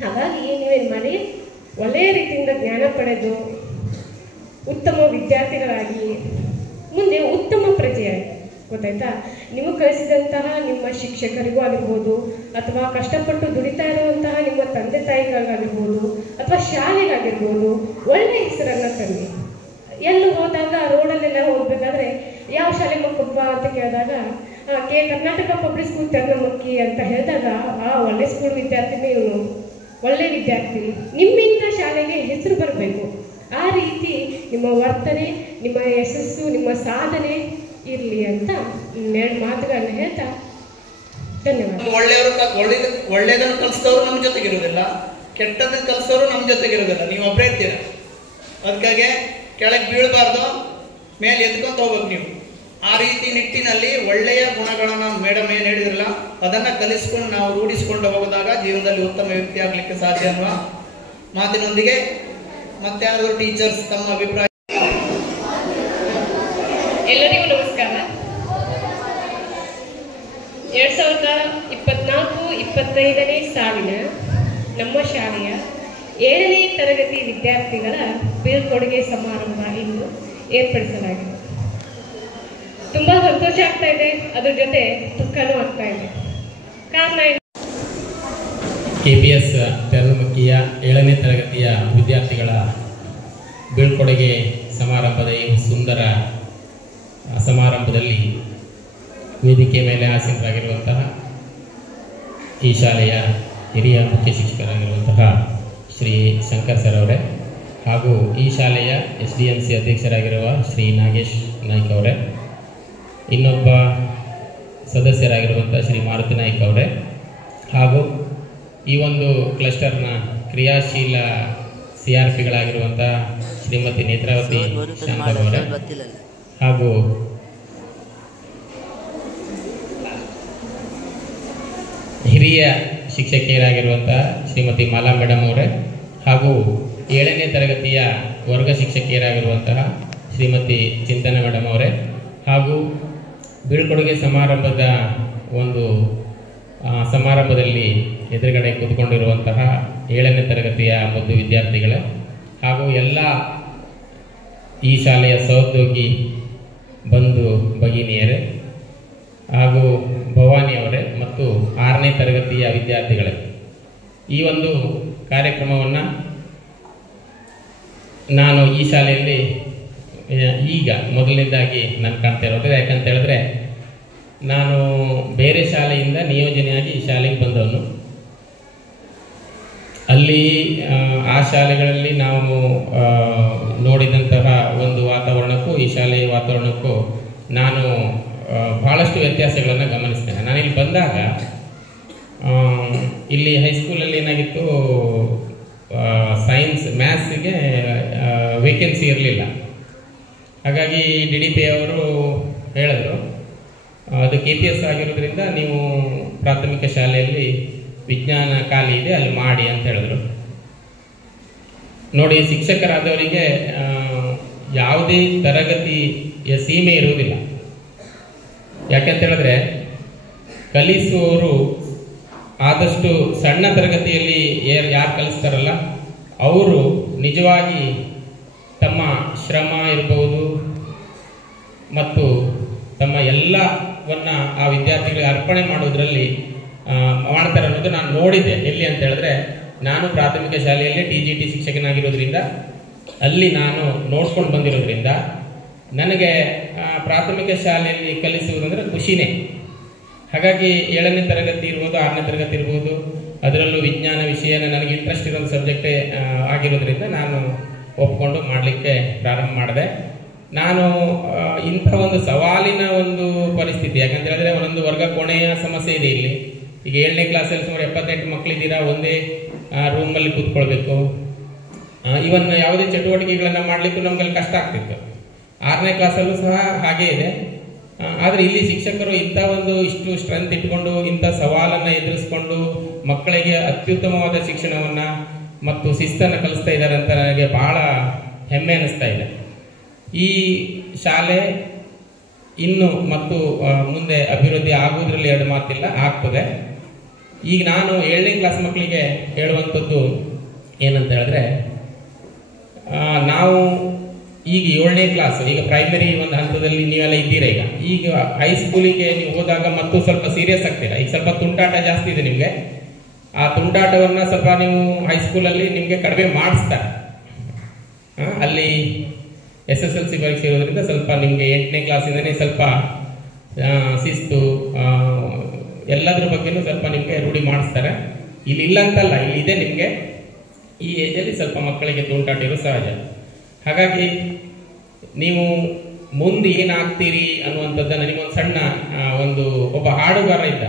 ಹಾಗಾಗಿ ನೀವೇನು ಮಾಡಿ, ಒಳ್ಳೆಯ ರೀತಿಯಿಂದ ಜ್ಞಾನ ಪಡೆದು ಉತ್ತಮ ವಿದ್ಯಾರ್ಥಿಗಳಾಗಿ ಮುಂದೆ ಉತ್ತಮ ಪ್ರಜೆಯಾಗಿ, ಗೊತ್ತಾಯ್ತಾ. ನೀವು ಕಲಿಸಿದಂತಹ ನಿಮ್ಮ ಶಿಕ್ಷಕರಿಗೂ ಆಗಿರ್ಬೋದು, ಅಥವಾ ಕಷ್ಟಪಟ್ಟು ದುಡಿತಾ ಇರುವಂತಹ ನಿಮ್ಮ ತಂದೆ ತಾಯಿಗಳಿಗಾಗಿರ್ಬೋದು, ಅಥವಾ ಶಾಲೆಗಾಗಿರ್ಬೋದು, ಒಳ್ಳೆಯ ಹೆಸರನ್ನು ತನ್ನಿ. ಎಲ್ಲೂ ಹೋದಾಗ ರೋಡಲ್ಲೆಲ್ಲ ಹೋಗ್ಬೇಕಾದ್ರೆ ಯಾವ ಶಾಲೆ ಮಕ್ಕಳಪ್ಪ ಅಂತ ಕೇಳಿದಾಗ ಕರ್ನಾಟಕ ಪಬ್ಲಿಕ್ ಸ್ಕೂಲ್ ತೆರನಮಕ್ಕಿ ಅಂತ ಹೇಳಿದಾಗ ಒಳ್ಳೆ ಸ್ಕೂಲ್ ವಿದ್ಯಾರ್ಥಿನೇ ಇವನು, ಒಳ್ಳೆ ವಿದ್ಯಾರ್ಥಿ, ನಿಮ್ಮಿಂದ ಶಾಲೆಗೆ ಹೆಸರು ಬರಬೇಕು. ಆ ರೀತಿ ನಿಮ್ಮ ವರ್ತನೆ, ನಿಮ್ಮ ಯಶಸ್ಸು, ನಿಮ್ಮ ಸಾಧನೆ ಇರಲಿ ಅಂತ 2 ಮಾತುಗಳನ್ನ ಹೇಳ್ತಾ ಧನ್ಯವಾದ. ಒಳ್ಳೆಯದನ್ನು ಕಲಿಸಿದವರು ನಮ್ಮ ಜೊತೆಗಿರುವುದಿಲ್ಲ, ಕೆಟ್ಟದನ್ನು ಕಲಿಸೋರು ನಮ್ಮ ಜೊತೆಗಿರೋದಿಲ್ಲ. ನೀವು ಒಬ್ಬರೇ ಇರ್ತೀರ. ಅದಕ್ಕಾಗಿ ಕೆಳಗೆ ಬೀಳಬಾರ್ದು, ಮೇಲೆ ಎದ್ಕೊಂತ ಹೋಗ್ಬೇಕು ನೀವು. ಆ ರೀತಿ ನಿಟ್ಟಿನಲ್ಲಿ ಒಳ್ಳೆಯ ಗುಣಗಳನ್ನು ಮೇಡಮ್ ಏನು ಹೇಳಿದ್ರಲ್ಲ ಅದನ್ನು ಕಲಿಸ್ಕೊಂಡು ನಾವು ರೂಢಿಸಿಕೊಂಡು ಹೋಗೋದಾಗ ಜೀವನದಲ್ಲಿ ಉತ್ತಮ ವ್ಯಕ್ತಿ ಆಗಲಿಕ್ಕೆ ಸಾಧ್ಯ ಅನ್ನುವ ಮಾತಿನೊಂದಿಗೆ ಮತ್ತೆ ಯಾರಾದರೂ ಟೀಚರ್ಸ್ ತಮ್ಮ ಅಭಿಪ್ರಾಯ. ಎಲ್ಲರಿಗೂ ನಮಸ್ಕಾರ. 25ನೇ ಸಾಲಿನ ನಮ್ಮ ಶಾಲೆಯ 7ನೇ ತರಗತಿ ವಿದ್ಯಾರ್ಥಿಗಳ ಬೀಳ್ಕೊಡುಗೆ ಸಮಾರಂಭ ಇಂದು ಏರ್ಪಡಿಸಲಾಗಿದೆ. ತುಂಬಾ ಸಂತೋಷ ಆಗ್ತಾ ಇದೆ, ಅದ್ರ ಜೊತೆ ದುಃಖನೂ ಆಗ್ತಾ ಇದೆ. ಕಾರಣ KPS ತೆರಳುಮಕ್ಕಿಯ 7ನೇ ತರಗತಿಯ ವಿದ್ಯಾರ್ಥಿಗಳ ಬೀಳ್ಕೊಡುಗೆ ಸಮಾರಂಭದ ಈ ಸುಂದರ ಸಮಾರಂಭದಲ್ಲಿ ವೇದಿಕೆ ಮೇಲೆ ಆಸೀನರಾಗಿರುವಂತಹ ಈ ಶಾಲೆಯ ಹಿರಿಯ ಮುಖ್ಯ ಶಿಕ್ಷಕರಾಗಿರುವಂತಹ ಶ್ರೀ ಶಂಕರ್ ಸರ್ ಅವರೇ, ಹಾಗೂ ಈ ಶಾಲೆಯ SDMC ಅಧ್ಯಕ್ಷರಾಗಿರುವ ಶ್ರೀ ನಾಗೇಶ್ ನಾಯ್ಕ ಅವರೇ, ಇನ್ನೊಬ್ಬ ಸದಸ್ಯರಾಗಿರುವಂಥ ಶ್ರೀ ಮಾರುತಿ ನಾಯ್ಕ ಅವರೇ, ಹಾಗೂ ಈ ಒಂದು ಕ್ಲಸ್ಟರ್ನ ಕ್ರಿಯಾಶೀಲ CRPಗಳಾಗಿರುವಂಥ ಶ್ರೀಮತಿ ನೇತ್ರಾವತಿ ಶಾಂತರ್ ಅವರೇ, ಹಾಗೂ ಹಿರಿಯ ಶಿಕ್ಷಕಿಯರಾಗಿರುವಂಥ ಶ್ರೀಮತಿ ಮಾಲಾ ಮೇಡಮ್ ಅವರೇ, ಹಾಗೂ 7ನೇ ತರಗತಿಯ ವರ್ಗ ಶಿಕ್ಷಕಿಯರಾಗಿರುವಂತಹ ಶ್ರೀಮತಿ ಚಿಂತನ ಮೇಡಮ್ ಅವರೇ, ಹಾಗೂ ಬೀಳ್ಕೊಡುಗೆ ಸಮಾರಂಭದ ಒಂದು ಸಮಾರಂಭದಲ್ಲಿ ಎದುರುಗಡೆ ಕೂತ್ಕೊಂಡಿರುವಂತಹ 7ನೇ ತರಗತಿಯ ಮುದ್ದು ವಿದ್ಯಾರ್ಥಿಗಳೇ, ಹಾಗೂ ಎಲ್ಲ ಈ ಶಾಲೆಯ ಸಹೋದ್ಯೋಗಿ ಬಂಧು ಭಗಿನಿಯರೇ, ಹಾಗೂ ಭವಾನಿ ಅವರೇ ಮತ್ತು 6ನೇ ತರಗತಿಯ ವಿದ್ಯಾರ್ಥಿಗಳೇ, ಈ ಒಂದು ಕಾರ್ಯಕ್ರಮವನ್ನು ನಾನು ಈ ಶಾಲೆಯಲ್ಲಿ ಈಗ ಮೊದಲನೇದಾಗಿ ನಾನು ಕಾಣ್ತಾ ಇರೋದು. ಯಾಕಂತ ಹೇಳಿದ್ರೆ ನಾನು ಬೇರೆ ಶಾಲೆಯಿಂದ ನಿಯೋಜನೆಯಾಗಿ ಈ ಶಾಲೆಗೆ ಬಂದವನು. ಅಲ್ಲಿ ಆ ಶಾಲೆಗಳಲ್ಲಿ ನಾವು ನೋಡಿದಂತಹ ಒಂದು ವಾತಾವರಣಕ್ಕೂ ಈ ಶಾಲೆಯ ವಾತಾವರಣಕ್ಕೂ ನಾನು ಬಹಳಷ್ಟು ವ್ಯತ್ಯಾಸಗಳನ್ನು ಗಮನಿಸ್ತೇನೆ. ನಾನಿಲ್ಲಿ ಬಂದಾಗ ಇಲ್ಲಿ ಹೈಸ್ಕೂಲಲ್ಲಿ ಏನಾಗಿತ್ತು, ಸೈನ್ಸ್ ಮ್ಯಾಥ್ಸಿಗೆ ವೇಕೆನ್ಸಿ ಇರಲಿಲ್ಲ. ಹಾಗಾಗಿ DDP ಅವರು ಹೇಳಿದ್ರು, ಅದು KPS ಆಗಿರೋದ್ರಿಂದ ನೀವು ಪ್ರಾಥಮಿಕ ಶಾಲೆಯಲ್ಲಿ ವಿಜ್ಞಾನ ಖಾಲಿ ಇದೆ, ಅಲ್ಲಿ ಮಾಡಿ ಅಂತ ಹೇಳಿದ್ರು. ನೋಡಿ, ಶಿಕ್ಷಕರಾದವರಿಗೆ ಯಾವುದೇ ತರಗತಿಯ ಸೀಮೆ ಇರುವುದಿಲ್ಲ. ಯಾಕೆಂತ ಹೇಳಿದ್ರೆ ಕಲಿಸುವವರು ಆದಷ್ಟು ಸಣ್ಣ ತರಗತಿಯಲ್ಲಿ ಯಾರು ಕಲಿಸ್ತಾರಲ್ಲ ಅವರು ನಿಜವಾಗಿ ತಮ್ಮ ಶ್ರಮ ಇರಬಹುದು ಮತ್ತು ತಮ್ಮ ಎಲ್ಲವನ್ನ ಆ ವಿದ್ಯಾರ್ಥಿಗಳಿಗೆ ಅರ್ಪಣೆ ಮಾಡೋದ್ರಲ್ಲಿ ಮಾಡ್ತಾರೆ ಅನ್ನೋದು ನಾನು ನೋಡಿದ್ದೆ. ಎಲ್ಲಿ ಅಂತ ಹೇಳಿದ್ರೆ, ನಾನು ಪ್ರಾಥಮಿಕ ಶಾಲೆಯಲ್ಲಿ TGT ಶಿಕ್ಷಕನಾಗಿರೋದ್ರಿಂದ ಅಲ್ಲಿ ನಾನು ನೋಡ್ಕೊಂಡು ಬಂದಿರೋದ್ರಿಂದ ನನಗೆ ಪ್ರಾಥಮಿಕ ಶಾಲೆಯಲ್ಲಿ ಕಲಿಸುವುದಂದ್ರೆ ಖುಷಿನೇ. ಹಾಗಾಗಿ 7ನೇ ತರಗತಿ ಇರ್ಬೋದು, 6ನೇ ತರಗತಿ ಇರ್ಬೋದು, ಅದರಲ್ಲೂ ವಿಜ್ಞಾನ ವಿಷಯನ ನನಗೆ ಇಂಟ್ರೆಸ್ಟ್ ಇರೋ ಸಬ್ಜೆಕ್ಟೇ ಆಗಿರೋದ್ರಿಂದ ನಾನು ಒಪ್ಕೊಂಡು ಮಾಡಲಿಕ್ಕೆ ಪ್ರಾರಂಭ ಮಾಡಿದೆ. ನಾನು ಇಂಥ ಒಂದು ಸವಾಲಿನ ಒಂದು ಪರಿಸ್ಥಿತಿ, ಯಾಕಂತ ಹೇಳಿದ್ರೆ ಒಂದೊಂದು ವರ್ಗ ಕೋಣೆಯ ಸಮಸ್ಯೆ ಇದೆ ಇಲ್ಲಿ. ಈಗ 7ನೇ ಕ್ಲಾಸಲ್ಲಿ ಸುಮಾರು 78 ಮಕ್ಕಳಿದ್ದೀರಾ, ಒಂದೇ ರೂಮಲ್ಲಿ ಕೂತ್ಕೊಳ್ಬೇಕು. ಇವನ್ ಯಾವುದೇ ಚಟುವಟಿಕೆಗಳನ್ನು ಮಾಡಲಿಕ್ಕೂ ನಮ್ಗೆ ಕಷ್ಟ ಆಗ್ತಿತ್ತು. 6ನೇ ಕ್ಲಾಸಲ್ಲೂ ಸಹ ಹಾಗೇ ಇದೆ. ಆದರೆ ಇಲ್ಲಿ ಶಿಕ್ಷಕರು ಇಂಥ ಒಂದು ಇಷ್ಟು ಸ್ಟ್ರೆಂತ್ ಇಟ್ಕೊಂಡು ಇಂಥ ಸವಾಲನ್ನು ಎದುರಿಸ್ಕೊಂಡು ಮಕ್ಕಳಿಗೆ ಅತ್ಯುತ್ತಮವಾದ ಶಿಕ್ಷಣವನ್ನು ಮತ್ತು ಶಿಸ್ತನ್ನು ಕಲಿಸ್ತಾ ಇದ್ದಾರೆ ಅಂತ ನನಗೆ ಬಹಳ ಹೆಮ್ಮೆ ಅನ್ನಿಸ್ತಾ ಇದೆ. ಈ ಶಾಲೆ ಇನ್ನು ಮತ್ತು ಮುಂದೆ ಅಭಿವೃದ್ಧಿ ಆಗುವುದರಲ್ಲಿ ಎರಡು ಮಾತಿಲ್ಲ, ಆಗ್ತದೆ. ಈಗ ನಾನು 7ನೇ ಕ್ಲಾಸ್ ಮಕ್ಕಳಿಗೆ ಹೇಳುವಂಥದ್ದು ಏನಂತ ಹೇಳಿದ್ರೆ, ನಾವು ಈಗ 7ನೇ ಕ್ಲಾಸ್, ಈಗ ಪ್ರೈಮರಿ ಒಂದು ಹಂತದಲ್ಲಿ ನೀವೆಲ್ಲ ಇದ್ದೀರಾ. ಈಗ ಹೈಸ್ಕೂಲಿಗೆ ನೀವು ಹೋದಾಗ ಮತ್ತು ಸ್ವಲ್ಪ ಸೀರಿಯಸ್ ಆಗ್ತೀರಾ. ಈಗ ಸ್ವಲ್ಪ ತುಂಟಾಟ ಜಾಸ್ತಿ ಇದೆ ನಿಮಗೆ. ಆ ತುಂಟಾಟವನ್ನು ಸ್ವಲ್ಪ ನೀವು ಹೈಸ್ಕೂಲಲ್ಲಿ ನಿಮಗೆ ಕಡಿಮೆ ಮಾಡಿಸ್ತಾರೆ. ಅಲ್ಲಿ SSLC ಪರೀಕ್ಷೆ ಇರೋದ್ರಿಂದ ಸ್ವಲ್ಪ ನಿಮಗೆ 8ನೇ ಕ್ಲಾಸಿಂದನೇ ಸ್ವಲ್ಪ ಶಿಸ್ತು ಎಲ್ಲದ್ರ ಬಗ್ಗೆನೂ ಸ್ವಲ್ಪ ನಿಮಗೆ ರೂಢಿ ಮಾಡಿಸ್ತಾರೆ. ಇಲ್ಲಿ ಇಲ್ಲ ಅಂತಲ್ಲ, ಇಲ್ಲಿ ಇದೆ ನಿಮಗೆ. ಈ ಏಜಲ್ಲಿ ಸ್ವಲ್ಪ ಮಕ್ಕಳಿಗೆ ತುಂಟಾಟ ಇರೋದು ಸಹಜ. ಹಾಗಾಗಿ ನೀವು ಮುಂದೆ ಏನಾಗ್ತೀರಿ ಅನ್ನುವಂಥದ್ದನ್ನು ನಿಮಗೊಂದು ಸಣ್ಣ ಒಬ್ಬ ಹಾಡುಗಾರ ಇದ್ದ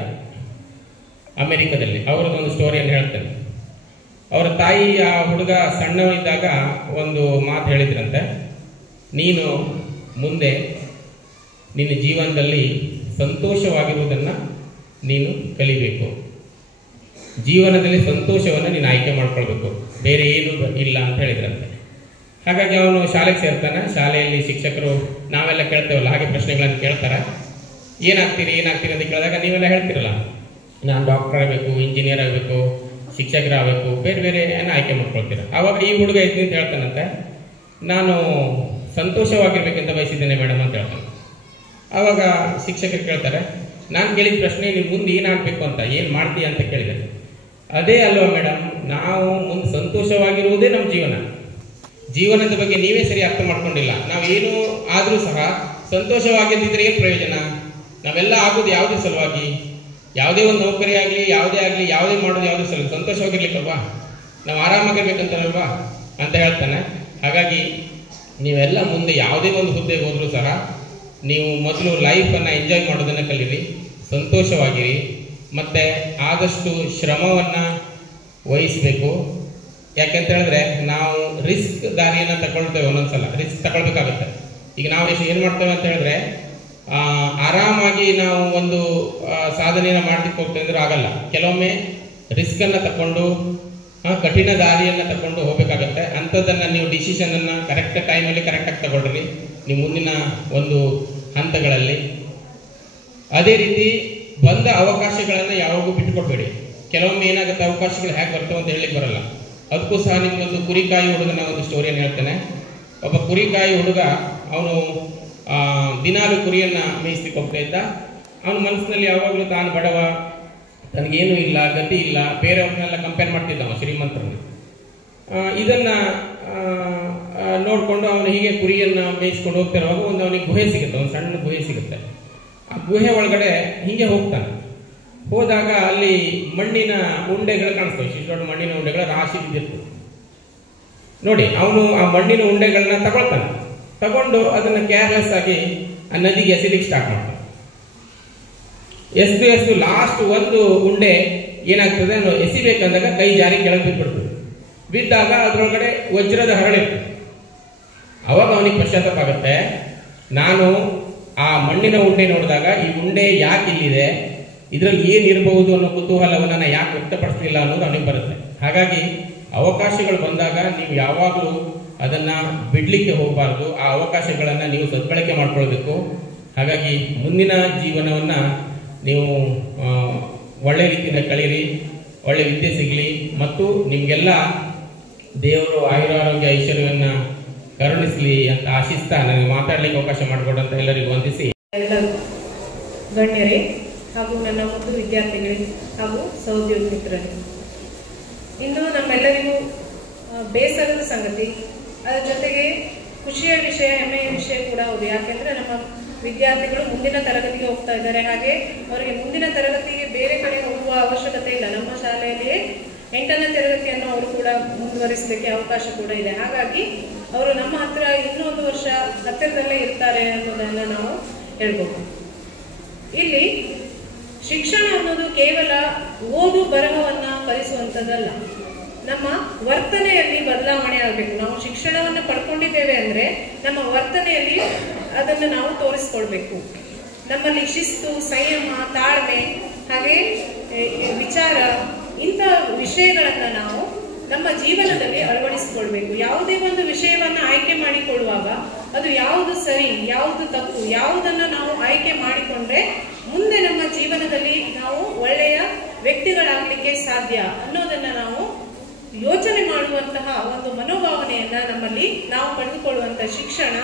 ಅಮೆರಿಕದಲ್ಲಿ, ಅವರದೊಂದು ಸ್ಟೋರಿಯನ್ನು ಹೇಳ್ತೇನೆ. ಅವರ ತಾಯಿ ಆ ಹುಡುಗ ಸಣ್ಣವಿದ್ದಾಗ ಒಂದು ಮಾತು ಹೇಳಿದ್ರಂತೆ, ನೀನು ಮುಂದೆ ನಿನ್ನ ಜೀವನದಲ್ಲಿ ಸಂತೋಷವಾಗಿರುವುದನ್ನು ನೀನು ಕಲಿಬೇಕು, ಜೀವನದಲ್ಲಿ ಸಂತೋಷವನ್ನು ನೀನು ಆಯ್ಕೆ ಮಾಡ್ಕೊಳ್ಬೇಕು, ಬೇರೆ ಏನೂ ಇಲ್ಲ ಅಂತ ಹೇಳಿದ್ರಂತೆ. ಹಾಗಾಗಿ ಅವನು ಶಾಲೆಗೆ ಸೇರ್ತಾನೆ. ಶಾಲೆಯಲ್ಲಿ ಶಿಕ್ಷಕರು ನಾವೆಲ್ಲ ಕೇಳ್ತೇವಲ್ಲ, ಹಾಗೆ ಪ್ರಶ್ನೆಗಳನ್ನು ಕೇಳ್ತಾರೆ. ಏನಾಗ್ತೀರಿ ಅಂತ ಕೇಳಿದಾಗ ನೀವೆಲ್ಲ ಹೇಳ್ತಿರಲ್ಲ, ನಾನು ಡಾಕ್ಟರ್ ಆಗಬೇಕು, ಇಂಜಿನಿಯರ್ ಆಗಬೇಕು, ಶಿಕ್ಷಕರಾಗಬೇಕು, ಬೇರೆ ಬೇರೆ ಏನೋ ಆಯ್ಕೆ ಮಾಡ್ಕೊಳ್ತೀರ. ಆವಾಗ ಈ ಹುಡುಗ ಇದ್ದು ಅಂತ ಹೇಳ್ತಾನಂತೆ, ನಾನು ಸಂತೋಷವಾಗಿರ್ಬೇಕಂತ ಬಯಸಿದ್ದೇನೆ ಮೇಡಮ್ ಅಂತ ಹೇಳ್ತಾನೆ. ಆವಾಗ ಶಿಕ್ಷಕರು ಕೇಳ್ತಾರೆ, ನಾನು ಕೇಳಿದ ಪ್ರಶ್ನೆ ನೀವು ಮುಂದೆ ಏನಾಗಬೇಕು ಅಂತ, ಏನು ಮಾಡ್ತೀಯ ಅಂತ ಕೇಳಿದೆ. ಅದೇ ಅಲ್ವಾ ಮೇಡಮ್, ನಾವು ಮುಂದೆ ಸಂತೋಷವಾಗಿರುವುದೇ ನಮ್ಮ ಜೀವನದ ಬಗ್ಗೆ ನೀವೇ ಸರಿ ಅರ್ಥ ಮಾಡ್ಕೊಂಡಿಲ್ಲ. ನಾವೇನು ಆದರೂ ಸಹ ಸಂತೋಷವಾಗಿದ್ದಿದ್ರೆ ಏನು ಪ್ರಯೋಜನ? ನಾವೆಲ್ಲ ಆಗೋದು ಯಾವುದೇ ಸಲುವಾಗಿ? ಯಾವುದೇ ಒಂದು ನೌಕರಿ ಆಗಲಿ, ಯಾವುದೇ ಮಾಡೋದು ಯಾವುದೇ ಸಲುವಾಗಿ? ಸಂತೋಷವಾಗಿರ್ಲಿಕ್ಕಲ್ವಾ? ನಾವು ಆರಾಮಾಗಿರ್ಬೇಕಂತಲ್ವಾ ಅಂತ ಹೇಳ್ತಾನೆ. ಹಾಗಾಗಿ ನೀವೆಲ್ಲ ಮುಂದೆ ಯಾವುದೇ ಒಂದು ಹುದ್ದೆಗೆ ಹೋದರೂ ಸಹ ನೀವು ಮೊದಲು ಲೈಫನ್ನು ಎಂಜಾಯ್ ಮಾಡೋದನ್ನು ಕಲೀರಿ, ಸಂತೋಷವಾಗಿರಿ, ಮತ್ತು ಆದಷ್ಟು ಶ್ರಮವನ್ನು ವಹಿಸಬೇಕು. ಯಾಕೆಂತ ಹೇಳಿದ್ರೆ ನಾವು ರಿಸ್ಕ್ ದಾರಿಯನ್ನು ತಗೊಳ್ತೇವೆ, ಒಂದೊಂದ್ಸಲ ರಿಸ್ಕ್ ತಗೊಳ್ಬೇಕಾಗುತ್ತೆ. ಈಗ ನಾವು ಏನು ಮಾಡ್ತೇವೆ ಅಂತ ಹೇಳಿದ್ರೆ, ಆರಾಮಾಗಿ ನಾವು ಒಂದು ಸಾಧನೆಯನ್ನು ಮಾಡ್ಲಿಕ್ಕೆ ಹೋಗ್ತೇವೆ ಅಂದ್ರೆ ಆಗಲ್ಲ. ಕೆಲವೊಮ್ಮೆ ರಿಸ್ಕನ್ನು ತಗೊಂಡು ಕಠಿಣ ದಾರಿಯನ್ನು ತಗೊಂಡು ಹೋಗಬೇಕಾಗತ್ತೆ. ಅಂಥದ್ದನ್ನು ನೀವು ಡಿಸಿಷನನ್ನು ಕರೆಕ್ಟ್ ಟೈಮಲ್ಲಿ ಕರೆಕ್ಟಾಗಿ ತಗೊಳ್ರಿ ನೀವು ಮುಂದಿನ ಒಂದು ಹಂತಗಳಲ್ಲಿ. ಅದೇ ರೀತಿ ಬಂದ ಅವಕಾಶಗಳನ್ನು ಯಾವಾಗೂ ಬಿಟ್ಟುಕೊಡ್ಬೇಡಿ. ಕೆಲವೊಮ್ಮೆ ಏನಾಗುತ್ತೆ, ಅವಕಾಶಗಳು ಹೇಗೆ ಬರ್ತವೆ ಅಂತ ಹೇಳಲಿಕ್ಕೆ ಬರಲ್ಲ. ಅದಕ್ಕೂ ಸಹ ನಿಮಗೊಂದು ಕುರಿಕಾಯಿ ಹುಡುಗನ ಒಂದು ಸ್ಟೋರಿಯನ್ನು ಹೇಳ್ತೇನೆ. ಒಬ್ಬ ಕುರಿಕಾಯಿ ಹುಡುಗ, ಅವನು ದಿನಾಲು ಕುರಿಯನ್ನು ಮೇಯಿಸ್ಲಿಕ್ಕೆ ಹೋಗ್ತಾ ಇದ್ದ. ಅವನ ಮನಸ್ಸಿನಲ್ಲಿ ಯಾವಾಗಲೂ ತಾನು ಬಡವ, ತನಗೇನೂ ಇಲ್ಲ, ಗತಿ ಇಲ್ಲ, ಬೇರೆಯವ್ರನ್ನೆಲ್ಲ ಕಂಪೇರ್ ಮಾಡ್ತಿದ್ದ ಶ್ರೀಮಂತರನ್ನು. ಇದನ್ನು ನೋಡಿಕೊಂಡು ಅವನು ಹೀಗೆ ಕುರಿಯನ್ನು ಮೇಯಿಸ್ಕೊಂಡು ಹೋಗ್ತಿರುವಾಗ ಅವನಿಗೆ ಗುಹೆ ಸಿಗುತ್ತೆ, ಒಂದು ಸಣ್ಣ ಗುಹೆ ಸಿಗುತ್ತೆ. ಆ ಗುಹೆ ಒಳಗಡೆ ಹೀಗೆ ಹೋಗ್ತಾನೆ. ಹೋದಾಗ ಅಲ್ಲಿ ಮಣ್ಣಿನ ಉಂಡೆಗಳು ಕಾಣಿಸ್ತವೆ, ಇಷ್ಟು ದೊಡ್ಡ ಮಣ್ಣಿನ ಉಂಡೆಗಳ ರಾಶಿ ಬಿದ್ದಿರ್ತದೆ. ನೋಡಿ, ಅವನು ಆ ಮಣ್ಣಿನ ಉಂಡೆಗಳನ್ನ ತಗೊಂಡು ಅದನ್ನು ಕೇರ್ಲೆಸ್ ಆಗಿ ಆ ನದಿಗೆ ಎಸಿಲಿಕ್ಕೆ ಸ್ಟಾರ್ಟ್ ಮಾಡ್ತಾನೆ. ಎಷ್ಟು ಲಾಸ್ಟ್ ಒಂದು ಉಂಡೆ ಏನಾಗ್ತದೆ, ಎಸಿಬೇಕಂದಾಗ ಕೈ ಜಾರಿ ಕೆಳಗೆ ಬಿದ್ದುಬಿಡ್ತದೆ. ಬಿದ್ದಾಗ ಅದರೊಳಗಡೆ ವಜ್ರದ ಹರಳಿರ್ತದೆ. ಅವಾಗ ಅವನಿಗೆ ಪಶ್ಚಾತ್ತಾಪ ಆಗುತ್ತೆ, ನಾನು ಆ ಮಣ್ಣಿನ ಉಂಡೆ ನೋಡಿದಾಗ ಈ ಉಂಡೆ ಯಾಕೆ ಇಲ್ಲಿದೆ, ಇದರಲ್ಲಿ ಏನಿರಬಹುದು ಅನ್ನೋ ಕುತೂಹಲವನ್ನು ನಾನು ಯಾಕೆ ವ್ಯಕ್ತಪಡಿಸಲಿಲ್ಲ ಅನ್ನೋದು ಅವನಿಗೆ ಬರುತ್ತೆ. ಹಾಗಾಗಿ ಅವಕಾಶಗಳು ಬಂದಾಗ ನೀವು ಯಾವಾಗಲೂ ಅದನ್ನು ಬಿಡಲಿಕ್ಕೆ ಹೋಗಬಾರ್ದು. ಆ ಅವಕಾಶಗಳನ್ನು ನೀವು ಸದ್ಬಳಕೆ ಮಾಡ್ಕೊಳ್ಬೇಕು. ಹಾಗಾಗಿ ಮುಂದಿನ ಜೀವನವನ್ನು ನೀವು ಒಳ್ಳೆ ರೀತಿಯಿಂದ ಕಳೀರಿ, ಒಳ್ಳೆ ವಿದ್ಯೆ ಸಿಗಲಿ, ಮತ್ತು ನಿಮಗೆಲ್ಲ ದೇವರು ಆಯುರಾರೋಗ್ಯ ಐಶ್ವರ್ಯವನ್ನು ಕರುಣಿಸಲಿ ಅಂತ ಆಶಿಸ್ತಾ ನನಗೆ ಮಾತಾಡಲಿಕ್ಕೆ ಅವಕಾಶ ಮಾಡಿಕೊಡಂತ ಎಲ್ಲರಿಗೂ ವಂದಿಸಿ, ಎಲ್ಲ ಗಣ್ಯರೇ ಹಾಗೂ ನನ್ನ ಮುದ್ದು ವಿದ್ಯಾರ್ಥಿಗಳಿಗೆ ಹಾಗೂ ಸಹೋದ್ಯೋಗಿ ಮಿತ್ರರೇ, ಇಂದು ನಮ್ಮೆಲ್ಲರಿಗೂ ಬೇಸರದ ಸಂಗತಿ, ಅದರ ಜೊತೆಗೆ ಖುಷಿಯ ವಿಷಯ, ಹೆಮ್ಮೆಯ ವಿಷಯ ಕೂಡ ಹೌದು. ಯಾಕೆಂದರೆ ನಮ್ಮ ವಿದ್ಯಾರ್ಥಿಗಳು ಮುಂದಿನ ತರಗತಿಗೆ ಹೋಗ್ತಾ ಇದ್ದಾರೆ. ಹಾಗೆ ಅವರಿಗೆ ಮುಂದಿನ ತರಗತಿಗೆ ಬೇರೆ ಕಡೆ ಹೋಗುವ ಅವಶ್ಯಕತೆ ಇಲ್ಲ. ನಮ್ಮ ಶಾಲೆಯಲ್ಲಿಯೇ 8ನೇ ತರಗತಿಯನ್ನು ಅವರು ಕೂಡ ಮುಂದುವರಿಸಲಿಕ್ಕೆ ಅವಕಾಶ ಕೂಡ ಇದೆ. ಹಾಗಾಗಿ ಅವರು ನಮ್ಮ ಹತ್ರ ಇನ್ನೂ 1 ವರ್ಷ ಹತ್ತಿರದಲ್ಲೇ ಇರ್ತಾರೆ ಅನ್ನೋದನ್ನು ನಾವು ಹೇಳ್ಬೋದು. ಇಲ್ಲಿ ಶಿಕ್ಷಣ ಅನ್ನೋದು ಕೇವಲ ಓದು ಬರಹವನ್ನು ಕಲಿಸುವಂಥದ್ದಲ್ಲ, ನಮ್ಮ ವರ್ತನೆಯಲ್ಲಿ ಬದಲಾವಣೆ ಆಗಬೇಕು. ನಾವು ಶಿಕ್ಷಣವನ್ನು ಪಡ್ಕೊಂಡಿದ್ದೇವೆ ಅಂದರೆ ನಮ್ಮ ವರ್ತನೆಯಲ್ಲಿ ಅದನ್ನು ನಾವು ತೋರಿಸ್ಕೊಳ್ಬೇಕು. ನಮ್ಮಲ್ಲಿ ಶಿಸ್ತು, ಸಂಯಮ, ತಾಳ್ಮೆ, ಹಾಗೆ ವಿಚಾರ, ಇಂಥ ವಿಷಯಗಳನ್ನು ನಾವು ನಮ್ಮ ಜೀವನದಲ್ಲಿ ಅಳವಡಿಸಿಕೊಳ್ಬೇಕು. ಯಾವುದೇ ಒಂದು ವಿಷಯವನ್ನು ಆಯ್ಕೆ ಮಾಡಿಕೊಳ್ಳುವಾಗ ಅದು ಯಾವುದು ಸರಿ, ಯಾವುದು ತಪ್ಪು, ಯಾವುದನ್ನು ನಾವು ಆಯ್ಕೆ ಮಾಡಿಕೊಂಡ್ರೆ ಮುಂದೆ ನಮ್ಮ ಜೀವನದಲ್ಲಿ ನಾವು ಒಳ್ಳೆಯ ವ್ಯಕ್ತಿಗಳಾಗಲಿಕ್ಕೆ ಸಾಧ್ಯ ಅನ್ನೋದನ್ನು ನಾವು ಯೋಚನೆ ಮಾಡುವಂತಹ ಒಂದು ಮನೋಭಾವನೆಯನ್ನು ನಮ್ಮಲ್ಲಿ ನಾವು ಪಡೆದುಕೊಳ್ಳುವಂಥ ಶಿಕ್ಷಣ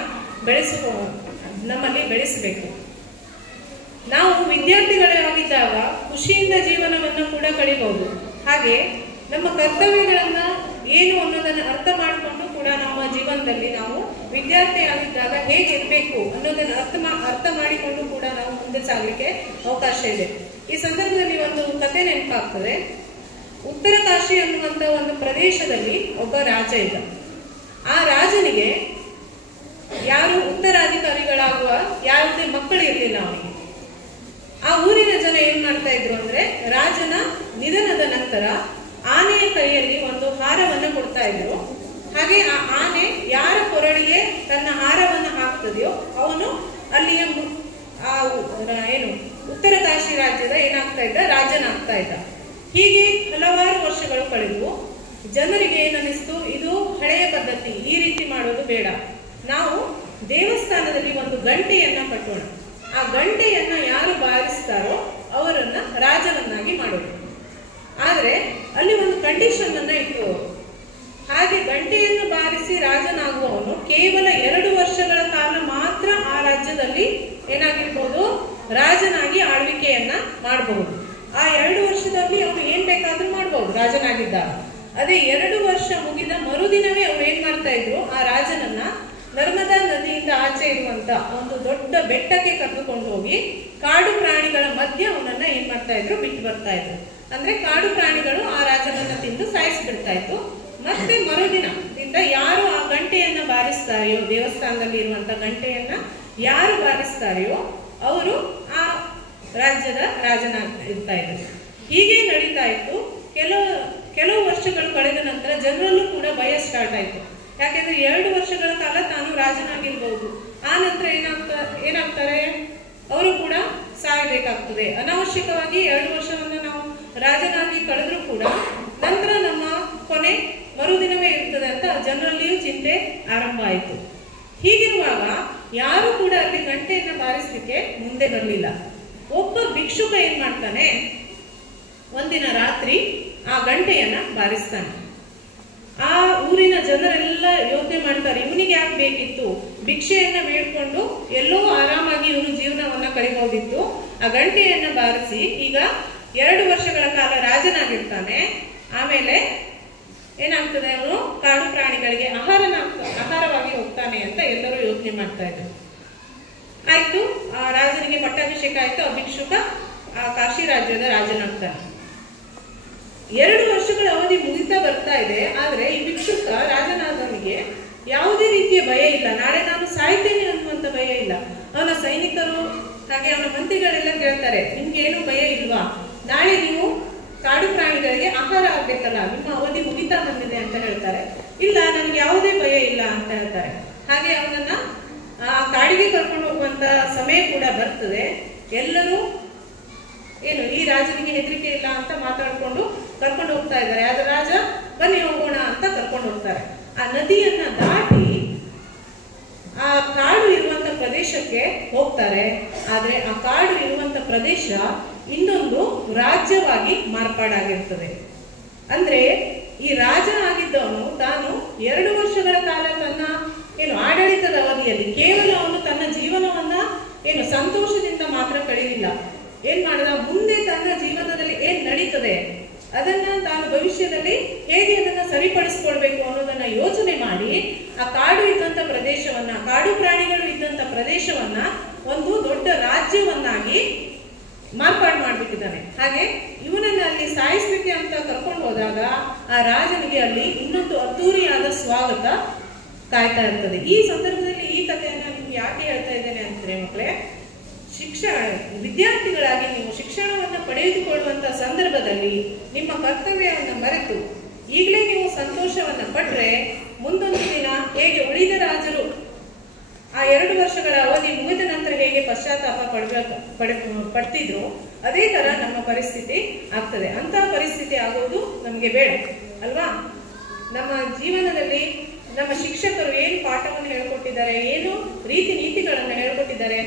ನಮ್ಮಲ್ಲಿ ಬೆಳೆಸಬೇಕು. ನಾವು ವಿದ್ಯಾರ್ಥಿಗಳಾಗಿದ್ದಾಗ ಖುಷಿಯಿಂದ ಜೀವನವನ್ನು ಕೂಡ ಕಳಿಬಹುದು. ಹಾಗೆ ನಮ್ಮ ಕರ್ತವ್ಯಗಳನ್ನು ಏನು ಅನ್ನೋದನ್ನು ಅರ್ಥ ಮಾಡಿಕೊಂಡು ಕೂಡ ನಮ್ಮ ಜೀವನದಲ್ಲಿ ನಾವು ವಿದ್ಯಾರ್ಥಿ ಆಗಿದ್ದಾಗ ಹೇಗಿರಬೇಕು ಅನ್ನೋದನ್ನು ಅರ್ಥ ಮಾಡಿಕೊಂಡು ಕೂಡ ನಾವು ಮುಂದೆ ಸಾಗಲಿಕ್ಕೆ ಅವಕಾಶ ಇದೆ. ಈ ಸಂದರ್ಭದಲ್ಲಿ ಒಂದು ಕತೆ ನೆನಪಾಗ್ತದೆ. ಉತ್ತರ ಕಾಶಿ ಅನ್ನುವಂಥ ಒಂದು ಪ್ರದೇಶದಲ್ಲಿ ಒಬ್ಬ ರಾಜ ಇದ್ದ. ಆ ರಾಜನಿಗೆ ಯಾರು ಉತ್ತರಾಧಿಕಾರಿಗಳಾಗುವ ಯಾವುದೇ ಮಕ್ಕಳು ಇರಲಿಲ್ಲ ಅವನಿಗೆ. ಆ ಊರಿನ ಜನ ಏನ್ ಮಾಡ್ತಾ ಇದ್ರು ಅಂದ್ರೆ, ರಾಜನ ನಿಧನದ ನಂತರ ಆನೆಯ ಕೈಯಲ್ಲಿ ಒಂದು ಹಾರವನ್ನು ಕೊಡ್ತಾ ಇದ್ರು. ಹಾಗೆ ಆ ಆನೆ ಯಾರ ಕೊರಳಿಗೆ ತನ್ನ ಹಾರವನ್ನು ಹಾಕ್ತದೆಯೋ ಅವನು ಅಲ್ಲಿಯ ಉತ್ತರ ಕಾಶಿ ರಾಜ್ಯದ ಏನಾಗ್ತಾ ಇದ್ದ, ರಾಜನಾಗ್ತಾ ಇದ್ದ. ಹೀಗೆ ಹಲವಾರು ವರ್ಷಗಳು ಕಳೆದು ಜನರಿಗೆ ಏನನ್ನಿಸ್ತು, ಇದು ಹಳೆಯ ಪದ್ಧತಿ, ಈ ರೀತಿ ಮಾಡೋದು ಬೇಡ, ನಾವು ದೇವಸ್ಥಾನದಲ್ಲಿ ಒಂದು ಗಂಟೆಯನ್ನ ಕಟ್ಟೋಣ. ಆ ಗಂಟೆಯನ್ನ ಯಾರು ಬಾರಿಸ್ತಾರೋ ಅವರನ್ನ ರಾಜನನ್ನಾಗಿ ಮಾಡೋದು. ಆದರೆ ಅಲ್ಲಿ ಒಂದು ಕಂಡೀಷನ್ ಅನ್ನ ಇಟ್ಟು, ಹಾಗೆ ಗಂಟೆಯನ್ನು ಬಾರಿಸಿ ರಾಜನಾಗುವವನು ಕೇವಲ 2 ವರ್ಷಗಳ ಕಾಲ ಮಾತ್ರ ಆ ರಾಜ್ಯದಲ್ಲಿ ಏನಾಗಿರ್ಬೋದು, ರಾಜನಾಗಿ ಆಳ್ವಿಕೆಯನ್ನ ಮಾಡಬಹುದು. ಆ 2 ವರ್ಷದಲ್ಲಿ ಅವನು ಏನ್ ಬೇಕಾದ್ರೂ ಮಾಡಬಹುದು ರಾಜನಾಗಿದ್ದಾಗ. ಅದೇ 2 ವರ್ಷ ಮುಗಿದ ಮರುದಿನವೇ ಅವ್ರು ಏನ್ ಮಾಡ್ತಾ ಇದ್ರು, ಆ ರಾಜನನ್ನ ನರ್ಮದಾ ನದಿಯಿಂದ ಆಚೆ ಇರುವಂತ ಒಂದು ದೊಡ್ಡ ಬೆಟ್ಟಕ್ಕೆ ಕರೆದುಕೊಂಡು ಹೋಗಿ ಕಾಡು ಪ್ರಾಣಿಗಳ ಮಧ್ಯೆ ಅವನನ್ನ ಏನ್ ಮಾಡ್ತಾ ಇದ್ರು, ಬಿಟ್ಟು ಬರ್ತಾ ಇದ್ರು. ಅಂದ್ರೆ ಕಾಡು ಪ್ರಾಣಿಗಳು ಆ ರಾಜನನ್ನ ತಿಂದು ಸಾಯಿಸ್ಬಿಡ್ತಾ ಇತ್ತು. ಮತ್ತೆ ಮರುದಿನದಿಂದ ಯಾರು ಆ ಗಂಟೆಯನ್ನ ಬಾರಿಸ್ತಾರೆಯೋ, ದೇವಸ್ಥಾನದಲ್ಲಿ ಇರುವಂತ ಗಂಟೆಯನ್ನ ಯಾರು ಬಾರಿಸ್ತಾರೆಯೋ ಅವರು ಆ ರಾಜ್ಯದ ರಾಜನಾಗಿರ್ತಾ ಇದ್ರು. ಹೀಗೆ ನಡೀತಾ ಇತ್ತು. ಕೆಲವು ವರ್ಷಗಳು ಕಳೆದ ನಂತರ ಜನರಲ್ಲೂ ಕೂಡ ಭಯ ಸ್ಟಾರ್ಟ್ ಆಯ್ತು. ಯಾಕೆಂದ್ರೆ 2 ವರ್ಷಗಳ ಕಾಲ ತಾನು ರಾಜನಾಗಿರ್ಬಹುದು, ಆ ನಂತರ ಏನಾಗ್ತಾರೆ, ಅವರು ಕೂಡ ಸಾಯಬೇಕಾಗ್ತದೆ. ಅನಾವಶ್ಯಕವಾಗಿ 2 ವರ್ಷವನ್ನ ನಾವು ರಾಜನಾಗಿ ಕಳೆದ್ರೂ ಕೂಡ ನಂತರ ನಮ್ಮ ಕೊನೆ ಮರುದಿನವೇ ಇರ್ತದೆ ಅಂತ ಜನರಲ್ಲಿಯೂ ಚಿಂತೆ ಆರಂಭ ಆಯಿತು. ಹೀಗಿರುವಾಗ ಯಾರು ಕೂಡ ಅಲ್ಲಿ ಗಂಟೆಯನ್ನ ಬಾರಿಸಲಿಕ್ಕೆ ಮುಂದೆ ಬರಲಿಲ್ಲ. ಒಬ್ಬ ಭಿಕ್ಷುಕ ಏನ್ ಮಾಡ್ತಾನೆ, ಒಂದಿನ ರಾತ್ರಿ ಆ ಗಂಟೆಯನ್ನ ಬಾರಿಸ್ತಾನೆ. ಆ ಊರಿನ ಜನರೆಲ್ಲ ಯೋಚನೆ ಮಾಡ್ತಾರೆ, ಇವನಿಗೆ ಯಾಕೆ ಬೇಕಿತ್ತು, ಭಿಕ್ಷೆಯನ್ನ ಬೇಡ್ಕೊಂಡು ಎಲ್ಲೋ ಆರಾಮಾಗಿ ಇವನು ಜೀವನವನ್ನ ಕಳಿಬಹುದಿತ್ತು. ಆ ಗಂಟೆಯನ್ನ ಬಾರಿಸಿ ಈಗ 2 ವರ್ಷಗಳ ಕಾಲ ರಾಜನಾಗಿರ್ತಾನೆ. ಆಮೇಲೆ ಏನಾಗ್ತದೆ, ಅವನು ಕಾಡು ಪ್ರಾಣಿಗಳಿಗೆ ಆಹಾರವಾಗಿ ಹೋಗ್ತಾನೆ ಅಂತ ಎಲ್ಲರೂ ಯೋಚನೆ ಮಾಡ್ತಾ ಇದ್ರು. ಆಯ್ತು, ಆ ರಾಜನಿಗೆ ಪಟ್ಟಾಭಿಷೇಕ ಆಯ್ತು. ಆ ಭಿಕ್ಷುಕ ಆ ಕಾಶಿ ರಾಜ್ಯದ ರಾಜನಾಗ್ತಾನೆ. 2 ವರ್ಷಗಳ ಅವಧಿ ಮುಗಿತಾ ಬರ್ತಾ ಇದೆ. ಆದ್ರೆ ಈ ಭಿಕ್ಷುಕ ರಾಜನಾದವನಿಗೆ ಯಾವುದೇ ರೀತಿಯ ಭಯ ಇಲ್ಲ. ನಾಳೆ ನಾನು ಸಾಯ್ತೇನೆ ಅನ್ನುವಂತ ಭಯ ಇಲ್ಲ. ಅವನ ಸೈನಿಕರು ಹಾಗೆ ಅವನ ಮಂತ್ರಿಗಳೆಲ್ಲ ಕೇಳ್ತಾರೆ, ನಿಮ್ಗೆ ಏನು ಭಯ ಇಲ್ವಾ, ನಾಳೆ ನೀವು ಕಾಡು ಪ್ರಾಣಿಗಳಿಗೆ ಆಹಾರ ಆಗ್ಬೇಕಲ್ಲ, ನಿಮ್ಮ ಅವಧಿ ಮುಗಿತಾ ಬಂದಿದೆ ಅಂತ ಹೇಳ್ತಾರೆ. ಇಲ್ಲ, ನನಗೆ ಯಾವುದೇ ಭಯ ಇಲ್ಲ ಅಂತ ಹೇಳ್ತಾರೆ. ಹಾಗೆ ಅವನನ್ನ ಆ ಕಾಡಿಗೆ ಕರ್ಕೊಂಡು ಹೋಗುವಂತ ಸಮಯ ಕೂಡ ಬರ್ತದೆ. ಎಲ್ಲರೂ ಏನು ಈ ರಾಜನಿಗೆ ಹೆದರಿಕೆ ಇಲ್ಲ ಅಂತ ಮಾತಾಡ್ಕೊಂಡು ಕರ್ಕೊಂಡು ಹೋಗ್ತಾ ಇದ್ದಾರೆ. ಆದ್ರೆ ರಾಜ ಬನ್ನಿ ಹೋಗೋಣ ಅಂತ ಕರ್ಕೊಂಡು ಹೋಗ್ತಾರೆ. ಆ ನದಿಯನ್ನ ದಾಟಿ ಆ ಕಾಡು ಇರುವಂತ ಪ್ರದೇಶಕ್ಕೆ ಹೋಗ್ತಾರೆ. ಆದ್ರೆ ಆ ಕಾಡು ಇರುವಂತ ಪ್ರದೇಶ ಇನ್ನೊಂದು ರಾಜ್ಯವಾಗಿ ಮಾರ್ಪಾಡಾಗಿರ್ತದೆ. ಅಂದ್ರೆ ಈ ರಾಜ ಆಗಿದ್ದವನು ತಾನು 2 ವರ್ಷಗಳ ಕಾಲ ತನ್ನ ಆಡಳಿತದ ಅವಧಿಯಲ್ಲಿ ಕೇವಲ ಅವನು ತನ್ನ ಜೀವನವನ್ನ ಸಂತೋಷದಿಂದ ಮಾತ್ರ ಕಳೆಯಲಿಲ್ಲ. ಏನ್ ಮಾಡಿದ, ಮುಂದೆ ತನ್ನ ಜೀವನದಲ್ಲಿ ಏನ್ ನಡೀತದೆ ಅದನ್ನ ತಾನು ಭವಿಷ್ಯದಲ್ಲಿ ಹೇಗೆ ಅದನ್ನ ಸರಿಪಡಿಸ್ಕೊಳ್ಬೇಕು ಅನ್ನೋದನ್ನ ಯೋಚನೆ ಮಾಡಿ ಆ ಕಾಡು ಇದ್ದಂತ ಪ್ರದೇಶವನ್ನ, ಕಾಡು ಪ್ರಾಣಿಗಳು ಇದ್ದಂತ ಪ್ರದೇಶವನ್ನ ಒಂದು ದೊಡ್ಡ ರಾಜ್ಯವನ್ನಾಗಿ ಮಾರ್ಪಾಡು ಮಾಡ್ಬಿಟ್ಟಿದ್ದಾನೆ. ಹಾಗೆ ಇವನನ್ನ ಅಲ್ಲಿ ಸಾಯಿಸ್ಲಿಕ್ಕೆ ಅಂತ ಕರ್ಕೊಂಡು ಹೋದಾಗ ಆ ರಾಜನಿಗೆ ಅಲ್ಲಿ ಇನ್ನೊಂದು ಅದ್ದೂರಿಯಾದ ಸ್ವಾಗತ ಕಾಯ್ತಾ ಇರ್ತದೆ. ಈ ಸಂದರ್ಭದಲ್ಲಿ ಈ ಕಥೆಯನ್ನ ನಿಮ್ಗೆ ಯಾಕೆ ಹೇಳ್ತಾ ಇದ್ದೇನೆ ಅಂದ್ರೆ ಮಕ್ಕಳೇ, ವಿದ್ಯಾರ್ಥಿಗಳಾಗಿ ನೀವು ಶಿಕ್ಷಣವನ್ನು ಪಡೆದುಕೊಳ್ಳುವಂತ ಸಂದರ್ಭದಲ್ಲಿ ನಿಮ್ಮ ಕರ್ತವ್ಯವನ್ನು ಮರೆತು ಈಗಲೇ ನೀವು ಸಂತೋಷವನ್ನ ಪಟ್ರೆ ಮುಂದೊಂದು ದಿನ ಹೇಗೆ ಉಳಿದ ರಾಜರು ಆ 2 ವರ್ಷಗಳ ಅವಧಿ ಮುಗಿದ ನಂತರ ಹೇಗೆ ಪಶ್ಚಾತ್ತಾಪ ಪಡ್ತಿದ್ರು ಅದೇ ತರ ನಮ್ಮ ಪರಿಸ್ಥಿತಿ ಆಗ್ತದೆ. ಅಂತ ಪರಿಸ್ಥಿತಿ ಆಗೋದು ನಮ್ಗೆ ಬೇಡ ಅಲ್ವಾ? ನಮ್ಮ ಜೀವನದಲ್ಲಿ ನಮ್ಮ ಶಿಕ್ಷಕರು ಏನು ಪಾಠವನ್ನು ಹೇಳ್ಕೊಟ್ಟಿದ್ದಾರೆ, ಏನು ರೀತಿ ನೀತಿಗಳನ್ನು ಹೇಳ್ಕೊಟ್ಟಿದ್ದಾರೆ.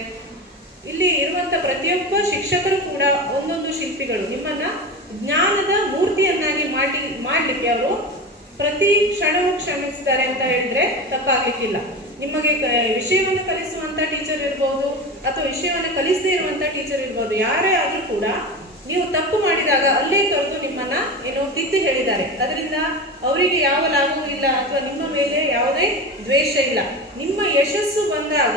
ಇಲ್ಲಿ ಇರುವಂತ ಪ್ರತಿಯೊಬ್ಬ ಶಿಕ್ಷಕರು ಕೂಡ ಒಂದೊಂದು ಶಿಲ್ಪಿಗಳು. ನಿಮ್ಮನ್ನ ಜ್ಞಾನದ ಮೂರ್ತಿಯನ್ನಾಗಿ ಮಾಡ್ಲಿಕ್ಕೆ ಅವರು ಪ್ರತಿ ಕ್ಷಣವೂ ಶ್ರಮಿಸಿದ್ದಾರೆ ಅಂತ ಹೇಳಿದ್ರೆ ತಪ್ಪಾಗ್ಲಿಕ್ಕಿಲ್ಲ. ನಿಮಗೆ ವಿಷಯವನ್ನು ಕಲಿಸುವಂತ ಟೀಚರ್ ಇರ್ಬೋದು ಅಥವಾ ವಿಷಯವನ್ನು ಕಲಿಸದೇ ಇರುವಂತ ಟೀಚರ್ ಇರ್ಬೋದು, ಯಾರೇ ಆದ್ರೂ ಕೂಡ ನೀವು ತಪ್ಪು ಮಾಡಿದಾಗ ಅಲ್ಲೇ ಕರೆದು ನಿಮ್ಮನ್ನ ತಿದ್ದು ಹೇಳಿದ್ದಾರೆ. ಅದರಿಂದ ಅವರಿಗೆ ಯಾವ ಲಾಭವೂ ಇಲ್ಲ ಅಥವಾ ನಿಮ್ಮ ಮೇಲೆ ಯಾವುದೇ ದ್ವೇಷ ಇಲ್ಲ. ನಿಮ್ಮ ಯಶಸ್ಸು ಬಂದಾಗ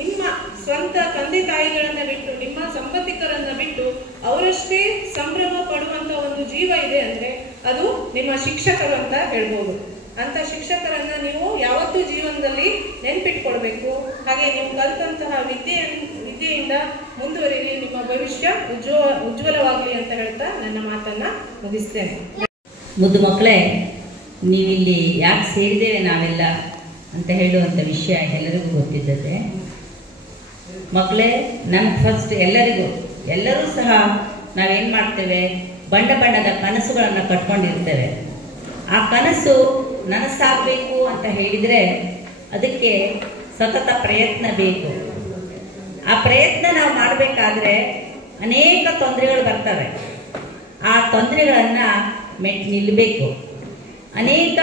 ನಿಮ್ಮ ಸ್ವಂತ ತಂದೆ ತಾಯಿಗಳನ್ನ ಬಿಟ್ಟು, ನಿಮ್ಮ ಸಂಬಂಧಿಕರನ್ನ ಬಿಟ್ಟು ಅವರಷ್ಟೇ ಸಂಭ್ರಮ ಪಡುವಂತ ಒಂದು ಜೀವ ಇದೆ ಅಂದ್ರೆ ಅದು ನಿಮ್ಮ ಶಿಕ್ಷಕರು ಅಂತ ಹೇಳ್ಬೋದು. ಅಂತ ಶಿಕ್ಷಕರನ್ನ ನೀವು ಯಾವತ್ತೂ ಜೀವನದಲ್ಲಿ ನೆನ್ಪಿಟ್ಕೊಳ್ಬೇಕು. ಹಾಗೆ ನೀವು ಕಲಿತಂತಹ ವಿದ್ಯೆಯಿಂದ ಮುಂದುವರಿಲಿ, ನಿಮ್ಮ ಭವಿಷ್ಯ ಉಜ್ವಲವಾಗಲಿ ಅಂತ ಹೇಳ್ತಾ ನನ್ನ ಮಾತನ್ನ ಮುಗಿಸ್ತೇನೆ. ಮುದ್ದು ಮಕ್ಕಳೇ, ನೀವಿಲ್ಲಿ ಯಾಕೆ ಸೇರಿದ್ದೇವೆ ನಾವೆಲ್ಲ ಅಂತ ಹೇಳುವಂಥ ವಿಷಯ ಎಲ್ಲರಿಗೂ ಗೊತ್ತಿದ್ದದೆ. ಮಕ್ಕಳೇ, ನಮ್ಗೆ ಫಸ್ಟ್ ಎಲ್ಲರೂ ಸಹ ನಾವೇನು ಮಾಡ್ತೇವೆ, ಬಣ್ಣ ಬಣ್ಣದ ಕನಸುಗಳನ್ನು ಕಟ್ಕೊಂಡಿರ್ತೇವೆ. ಆ ಕನಸು ನನಸಾಗಬೇಕು ಅಂತ ಹೇಳಿದರೆ ಅದಕ್ಕೆ ಸತತ ಪ್ರಯತ್ನ ಬೇಕು. ಆ ಪ್ರಯತ್ನ ನಾವು ಮಾಡಬೇಕಾದ್ರೆ ಅನೇಕ ತೊಂದರೆಗಳು ಬರ್ತವೆ. ಆ ತೊಂದರೆಗಳನ್ನು ಮೆಟ್ಟಿ ನಿಲ್ಲಬೇಕು. ಅನೇಕ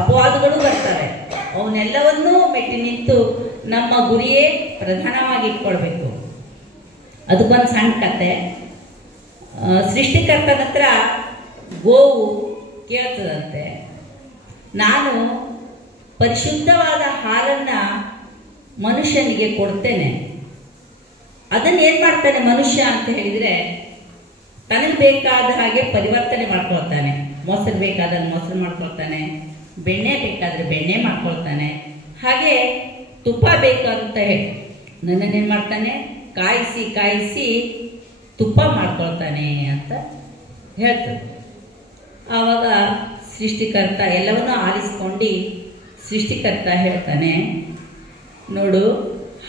ಅಪವಾದಗಳು ಬರ್ತವೆ. ಅವನ್ನೆಲ್ಲವನ್ನೂ ಮೆಟ್ಟಿ ನಿಂತು ನಮ್ಮ ಗುರಿಯೇ ಪ್ರಧಾನವಾಗಿ ಇಟ್ಕೊಳ್ಬೇಕು. ಅದಕ್ಕೊಂದು ಸಣ್ಣ ಕತೆ. ಸೃಷ್ಟಿಕರ್ತನ ಹತ್ರ ಗೋವು ಕೇಳ್ತದಂತೆ, ನಾನು ಪರಿಶುದ್ಧವಾದ ಹಾಲನ್ನು ಮನುಷ್ಯನಿಗೆ ಕೊಡ್ತೇನೆ. ಅದನ್ನು ಏನು ಮಾಡ್ತಾನೆ ಮನುಷ್ಯ ಅಂತ ಹೇಳಿದರೆ, ತನಗೆ ಬೇಕಾದ ಹಾಗೆ ಪರಿವರ್ತನೆ ಮಾಡ್ಕೊಳ್ತಾನೆ. ಮೊಸರು ಬೇಕಾದ್ರೆ ಮೊಸರು ಮಾಡ್ಕೊಳ್ತಾನೆ, ಬೆಣ್ಣೆ ಬೇಕಾದರೆ ಬೆಣ್ಣೆ ಮಾಡ್ಕೊಳ್ತಾನೆ, ಹಾಗೆ ತುಪ್ಪ ಬೇಕು ಅಂತ ಹೇಳಿ ನನ್ನನ್ನೇನು ಮಾಡ್ತಾನೆ, ಕಾಯಿಸಿ ಕಾಯಿಸಿ ತುಪ್ಪ ಮಾಡ್ಕೊಳ್ತಾನೆ ಅಂತ ಹೇಳ್ತದೆ. ಆವಾಗ ಸೃಷ್ಟಿಕರ್ತ ಎಲ್ಲವನ್ನೂ ಆಲಿಸ್ಕೊಂಡು ಸೃಷ್ಟಿಕರ್ತ ಹೇಳ್ತಾನೆ, ನೋಡು,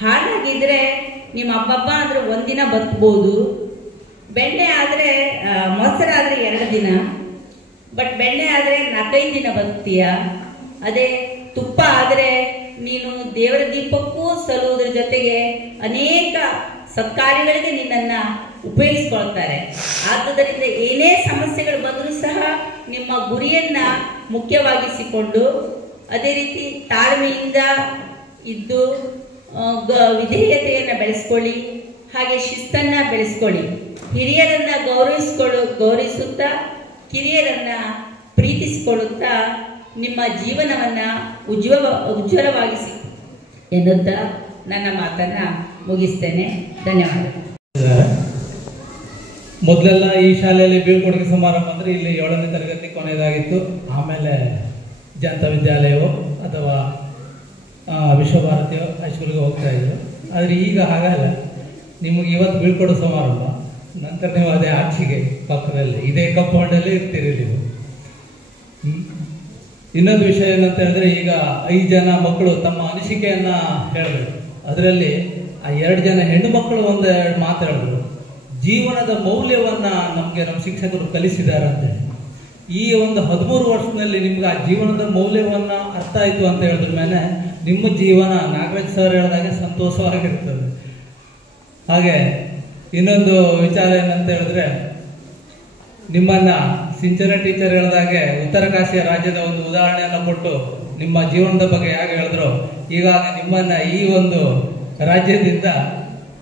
ಹಾಲಾಗಿದ್ರೆ ನಿಮ್ಮ ಹಬ್ಬ ಅಂದರೆ ಒಂದಿನ ಬದುಕ್ಬೋದು, ಬೆಣ್ಣೆ ಆದರೆ ಮೊಸರಾದರೆ 2 ದಿನ, ಬಟ್ ಬೆಣ್ಣೆ ಆದರೆ 4-5 ದಿನ ಬದುಕ್ತೀಯ. ಅದೇ ತುಪ್ಪ ಆದರೆ ನೀನು ದೇವರ ದೀಪಕ್ಕೂ ಸಲ್ಲುವುದ್ರ ಜೊತೆಗೆ ಅನೇಕ ಸತ್ಕಾರ್ಯಗಳಿಗೆ ನಿನ್ನನ್ನು ಉಪಯೋಗಿಸ್ಕೊಳ್ತಾರೆ. ಆದ್ದರಿಂದ ಏನೇ ಸಮಸ್ಯೆಗಳು ಬಂದರೂ ಸಹ ನಿಮ್ಮ ಗುರಿಯನ್ನು ಮುಖ್ಯವಾಗಿಸಿಕೊಂಡು ಅದೇ ರೀತಿ ತಾಳ್ಮೆಯಿಂದ ಇದ್ದು ವಿಧೇಯತೆಯನ್ನು ಬೆಳೆಸ್ಕೊಳ್ಳಿ, ಹಾಗೆ ಶಿಸ್ತನ್ನು ಬೆಳೆಸ್ಕೊಳ್ಳಿ. ಹಿರಿಯರನ್ನು ಗೌರವಿಸುತ್ತಾ ಕಿರಿಯರನ್ನು ಪ್ರೀತಿಸಿಕೊಳ್ಳುತ್ತಾ ನಿಮ್ಮ ಜೀವನವನ್ನು ಉಜ್ವಲವಾಗಿಸಿ ಎನ್ನುತ್ತಾ ನನ್ನ ಮಾತನ್ನು ಮುಗಿಸ್ತೇನೆ. ಧನ್ಯವಾದ. ಮೊದಲೆಲ್ಲ ಈ ಶಾಲೆಯಲ್ಲಿ ಬೀಳ್ಕೊಡುಗೆ ಸಮಾರಂಭ ಅಂದರೆ ಇಲ್ಲಿ 7ನೇ ತರಗತಿ ಕೊನೆಯದಾಗಿತ್ತು. ಆಮೇಲೆ ಜನತಾ ವಿದ್ಯಾಲಯವೋ ಅಥವಾ ವಿಶ್ವಭಾರತಿಯೋ ಹೈಸ್ಕೂಲ್ಗೆ ಹೋಗ್ತಾ ಇದ್ರು. ಆದರೆ ಈಗ ಹಾಗಲ್ಲ, ನಿಮಗೆ ಇವತ್ತು ಬೀಳ್ಕೊಡೋ ಸಮಾರಂಭ, ನಂತರ ನೀವು ಅದೇ ಆಚೆಗೆ ಪಕ್ಕದಲ್ಲಿ ಇದೇ ಕಂಪೌಂಡಲ್ಲಿ ಇರ್ತೀರಿ ನೀವು. ಇನ್ನೊಂದು ವಿಷಯ ಏನಂತ ಹೇಳಿದ್ರೆ, ಈಗ 5 ಜನ ಮಕ್ಕಳು ತಮ್ಮ ಅನಿಸಿಕೆಯನ್ನು ಹೇಳಬೇಕು. ಅದರಲ್ಲಿ ಆ 2 ಜನ ಹೆಣ್ಣು ಮಕ್ಕಳು 1-2 ಮಾತು ಹೇಳಿದ್ರು. ಜೀವನದ ಮೌಲ್ಯವನ್ನು ನಮಗೆ ನಮ್ಮ ಶಿಕ್ಷಕರು ಕಲಿಸಿದಾರಂತೆ. ಈ ಒಂದು 13 ವರ್ಷದಲ್ಲಿ ನಿಮ್ಗೆ ಆ ಜೀವನದ ಮೌಲ್ಯವನ್ನು ಅರ್ಥ ಆಯಿತು ಅಂತ ಹೇಳಿದ್ರ ಮೇಲೆ ನಿಮ್ಮ ಜೀವನ ನಾಗರಾಜ್ ಸರ್ ಹೇಳಿದಾಗೆ ಸಂತೋಷವಾಗಿರ್ತದೆ. ಹಾಗೆ ಇನ್ನೊಂದು ವಿಚಾರ ಏನಂತ ಹೇಳಿದ್ರೆ, ನಿಮ್ಮನ್ನು ಸಿಂಚನ ಟೀಚರ್ ಹೇಳಿದಾಗೆ ಉತ್ತರ ಕಾಶಿಯ ರಾಜ್ಯದ ಒಂದು ಉದಾಹರಣೆಯನ್ನು ಕೊಟ್ಟು ನಿಮ್ಮ ಜೀವನದ ಬಗ್ಗೆ ಹೇಗೆ ಹೇಳಿದ್ರು, ಈಗಾಗ ನಿಮ್ಮನ್ನು ಈ ಒಂದು ರಾಜ್ಯದಿಂದ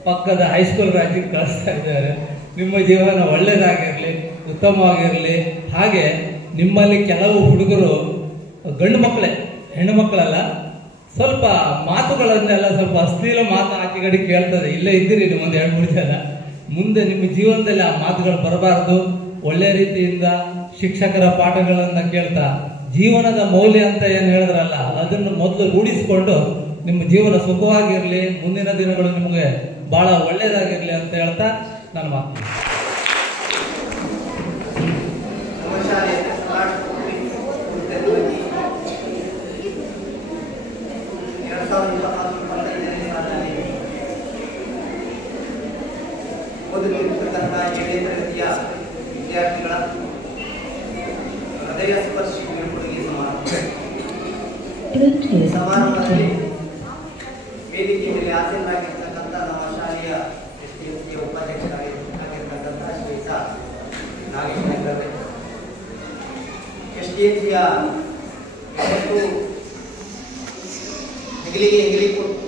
ಪಕ್ಕದ ಹೈಸ್ಕೂಲ್ ರಾಜ್ಯಕ್ಕೆ ಕಳಿಸ್ತಾ ಇದ್ದಾರೆ. ನಿಮ್ಮ ಜೀವನ ಒಳ್ಳೆಯದಾಗಿರಲಿ, ಉತ್ತಮವಾಗಿರಲಿ. ಹಾಗೆ ನಿಮ್ಮಲ್ಲಿ ಕೆಲವು ಹುಡುಗರು ಗಂಡು ಮಕ್ಕಳೇ, ಹೆಣ್ಣು ಮಕ್ಕಳಲ್ಲ, ಸ್ವಲ್ಪ ಮಾತುಗಳನ್ನೆಲ್ಲ ಸ್ವಲ್ಪ ಅಶ್ಲೀಲ ಮಾತು ಆಚೆಗಡೆ ಕೇಳ್ತದೆ. ಇಲ್ಲೇ ಇದ್ದೀರಿ ನಿಮ್ಮೊಂದು 2-3 ಜನ. ಮುಂದೆ ನಿಮ್ಮ ಜೀವನದಲ್ಲಿ ಆ ಮಾತುಗಳು ಬರಬಾರ್ದು. ಒಳ್ಳೆ ರೀತಿಯಿಂದ ಶಿಕ್ಷಕರ ಪಾಠಗಳನ್ನು ಕೇಳ್ತಾ ಜೀವನದ ಮೌಲ್ಯ ಅಂತ ಏನು ಹೇಳಿದ್ರಲ್ಲ, ಅದನ್ನು ಮೊದಲು ರೂಢಿಸಿಕೊಂಡು ನಿಮ್ಮ ಜೀವನ ಸುಖವಾಗಿರಲಿ, ಮುಂದಿನ ದಿನಗಳು ನಿಮಗೆ ಭಾಳ ಒಳ್ಳೆಯದಾಗಿರಲಿ ಅಂತ ಹೇಳ್ತಾ ನನ್ನ ಮಾತು. ಓದಲಿರ್ತಕ್ಕಂಥ 7ನೇ ತರಗತಿಯ ವಿದ್ಯಾರ್ಥಿಗಳ ಹೃದಯ ಸ್ಪರ್ಶಿ ಬೀಳ್ಕೊಡುಗೆ ಸಮಾರಂಭದಲ್ಲಿ ವೇದಿಕೆ ಮೇಲೆ ಆಸೀನರಾಗಿರ್ತಕ್ಕಂಥ ನಮ್ಮ ಶಾಲೆಯ ಎಸ್ಡಿಎಂಸಿಯ ಉಪಾಧ್ಯಕ್ಷರಾಗಿರ್ತಕ್ಕಂಥ ಶ್ರೀಯುತ ನಾಗೇಶ್ ನಾಯ್ಕರವರೇ, ಎಸ್ಡಿಎಂಸಿಯ ಹೆಗಲಿಗೆ ಕೊಟ್ಟು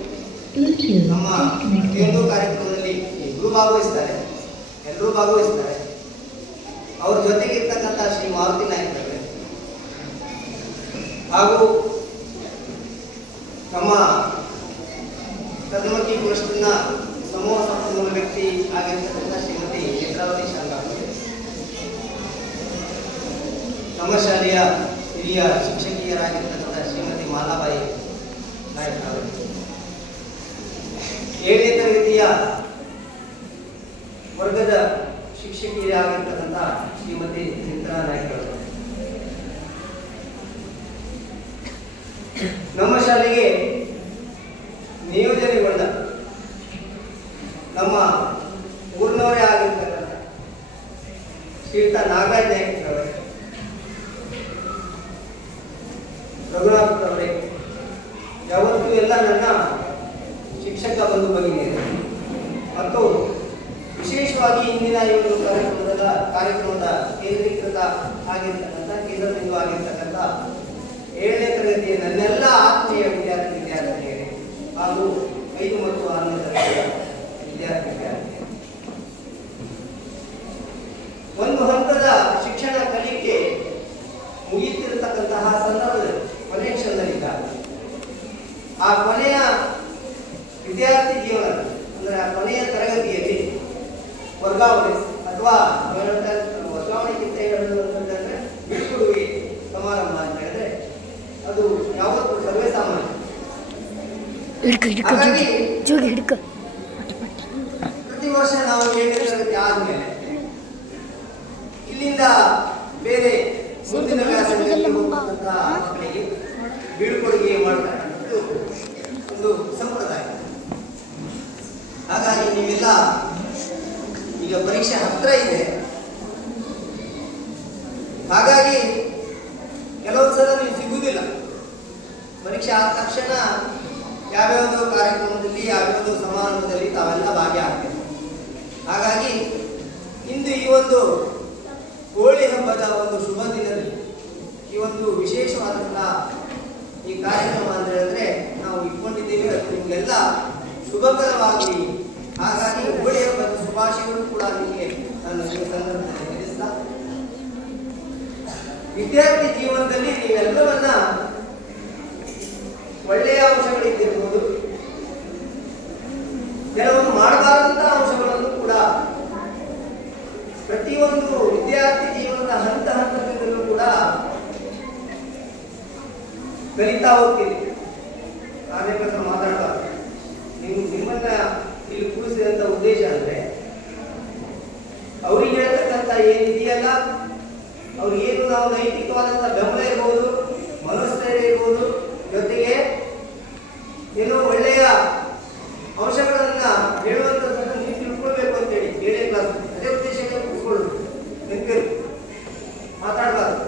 ನಮ್ಮ ಪ್ರತಿಯೊಂದು ಕಾರ್ಯಕ್ರಮದಲ್ಲಿ ಎಲ್ಲರೂ ಭಾಗವಹಿಸ್ತಾರೆ. ಅವ್ರ ಜೊತೆಗೆ ಇರ್ತಕ್ಕಂಥ ಶ್ರೀ ಮಾರುತಿ ನಾಯ್ಕರವರೇ ಹಾಗೂ ನಮ್ಮ ಕರ್ಮಕಿ ಪುರಸ್ಕೃತ ಸಮೂಹ ಸಂಪನ್ಮೂಲ ವ್ಯಕ್ತಿ ಆಗಿರ್ತಕ್ಕಂಥ ಶ್ರೀಮತಿ ನೇತ್ರಾವತಿ ಶಾಂತಾವರೇ, ನಮ್ಮ ಶಾಲೆಯ ಹಿರಿಯ ಶಿಕ್ಷಕಿಯರಾಗಿರ್ತಕ್ಕಂಥ ಶ್ರೀಮತಿ ಮಾಲಾಬಾಯಿ ನಾಯ್ಕ ಅವರು, 7ನೇ ತರಗತಿಯ ವರ್ಗದ ಶಿಕ್ಷಕಿಯರಾಗಿರ್ತಕ್ಕಂಥ ಶ್ರೀಮತಿ ಚಿತ್ರಾ ನಾಯ್ಕ ಅವರು, ನಮ್ಮ ಶಾಲೆಗೆ ನಿಯೋಜನೆಗೊಂಡ ನಮ್ಮ ಊರಿನವರೇ ಆಗಿರ್ತಕ್ಕಂಥ ಶ್ರೀಯುತ ನಾಗರಾಜ್ ನಾಯ್ಕ ಅವರೇ, ರಘುನಾಥ್ ಅವರೇ, ಯಾವತ್ತೂ ಎಲ್ಲ ನನ್ನ ಶಿಕ್ಷಕ ಬಂಧು ಭಗಿನಿಯರು ಮತ್ತು ವಿಶೇಷವಾಗಿ ಇಂದಿನ ಈ ಒಂದು ಕಾರ್ಯಕ್ರಮದ ಕೇಂದ್ರೀಕೃತ ಆಗಿರ್ತಕ್ಕಂಥ ಕೇಂದ್ರ ಬಿಂದು ಆಗಿರ್ತಕ್ಕಂಥ 7ನೇ ತರಗತಿಯ ನನ್ನೆಲ್ಲ ಆತ್ಮೀಯ ವಿದ್ಯಾರ್ಥಿನಿಯರೇ ಹಾಗೂ 5 ಮತ್ತು 6ನೇ ತರಗತಿಯ ವಿದ್ಯಾರ್ಥಿನಿಯರೇ, ಒಂದು ಹಂತದ ಶಿಕ್ಷಣ ಕಲಿಕೆ ಮುಗಿಯುತ್ತಿರತಕ್ಕಂತಹ ಸಂದರ್ಭದಲ್ಲಿ ಕೊನೆಯ ಕ್ಷಣದಲ್ಲಿದ್ದಾಗ ಆ ಕೊನೆಯ ವಿದ್ಯಾರ್ಥಿ ಜೀವನ ಅಂದರೆ ಆ ಕೊನೆಯ ತರಗತಿಯಲ್ಲಿ ವರ್ಗಾವಣೆ ಅಥವಾ ವರ್ಗಾವಣೆಗಿಂತ ಹೇಳುವಂತಂದ್ರೆ ಬೀಳ್ಕೊಡುಗೆ ಸಮಾರಂಭ ಅಂತ ಹೇಳಿದ್ರೆ ಅದು ಯಾವತ್ತೂ ಸರ್ವೇ ಸಾಮಾನ್ಯ. ಹಾಗಾಗಿ ಪ್ರತಿ ವರ್ಷ ನಾವು 7ನೇ ತರಗತಿ ಆದ್ಮೇಲೆ ಇಲ್ಲಿಂದ ಬೇರೆ ಮುಂದಿನ ವ್ಯಾಸಂಗಕ್ಕೆ ಹೋಗುವಂತಹ ಮಕ್ಕಳಿಗೆ ಬೀಳ್ಕೊಡುಗೆ ಮಾಡತಕ್ಕಂಥದ್ದು ಒಂದು ಸಂಪ್ರದಾಯ. ಹಾಗಾಗಿ ನೀವೆಲ್ಲ ಈಗ ಪರೀಕ್ಷೆ ಹತ್ರ ಇದೆ, ಹಾಗಾಗಿ ಕೆಲವೊಂದ್ಸಲ ನೀವು ಸಿಗುವುದಿಲ್ಲ. ಪರೀಕ್ಷೆ ಆದ ತಕ್ಷಣ ಯಾವ್ಯಾವುದೋ ಕಾರ್ಯಕ್ರಮದಲ್ಲಿ ಯಾವ್ಯಾವುದೋ ಸಮಾರಂಭದಲ್ಲಿ ತಾವೆಲ್ಲ ಭಾಗಿಯಾಗ್ತೇವೆ. ಹಾಗಾಗಿ ಇಂದು ಈ ಒಂದು ಹೋಳಿ ಹಬ್ಬದ ಒಂದು ಶುಭ ದಿನದಲ್ಲಿ ಈ ಒಂದು ವಿಶೇಷವಾದಂತಹ ಈ ಕಾರ್ಯಕ್ರಮ ಅಂತ ಹೇಳಿದ್ರೆ ನಾವು ಇಟ್ಕೊಂಡಿದ್ದೇವೆ, ಅದು ನಿಮಗೆಲ್ಲ ಶುಭಕರವಾಗಿ. ಹಾಗಾಗಿ ಹೋಳಿ ಹಬ್ಬದ ಶುಭಾಶಯಗಳು ಕೂಡ ನಿಮಗೆ ನಾನು ಈ ಸಂದರ್ಭದಲ್ಲಿ ತಿಳಿಸ್ತಾ, ವಿದ್ಯಾರ್ಥಿ ಜೀವನದಲ್ಲಿ ನೀವೆಲ್ಲವನ್ನ ಒಳ್ಳೆಯ ಅಂಶಗಳಿದ್ದಿರ್ಬೋದು, ಕೆಲವೊಂದು ಮಾಡಬಾರದಂತಹ ಅಂಶಗಳನ್ನು ಕೂಡ ಪ್ರತಿಯೊಂದು ವಿದ್ಯಾರ್ಥಿ ಜೀವನದ ಹಂತ ಹಂತದಿಂದಲೂ ಕೂಡ ಕಲಿತಾ ಹೋಗ್ತೀರಿ. ಕಾರ್ಯಕರ್ತರು ಮಾತಾಡಬಾರ್ದು. ನಿಮ್ಮನ್ನ ಇಲ್ಲಿ ಕೂರಿಸಿದಂತ ಉದ್ದೇಶ ಅಂದ್ರೆ ಅವ್ರಿಗೆ ಹೇಳ್ತಕ್ಕಂಥ ಏನಿದೆಯಲ್ಲ, ಅವ್ರಿಗೇನು ನಾವು ನೈತಿಕವಾದಂತಹ ಬೆಂಬಲ ಇರ್ಬೋದು, ಮನಸ್ಥೈರ್ಯ ಇರ್ಬೋದು, ಜೊತೆಗೆ ಏನೋ ಒಳ್ಳೆಯ ಅಂಶಗಳನ್ನ ಹೇಳುವಂತದ್ದನ್ನು ನೀವು ತಿಳ್ಕೊಳ್ಬೇಕು ಅಂತೇಳಿ 7ನೇ ಕ್ಲಾಸ್ ಅದೇ ಉದ್ದೇಶಕ್ಕೆ ಕೂತ್ಕೊಳ್ಳೋದು. ನೆನಪಿರು, ಮಾತಾಡಬಾರ್ದು.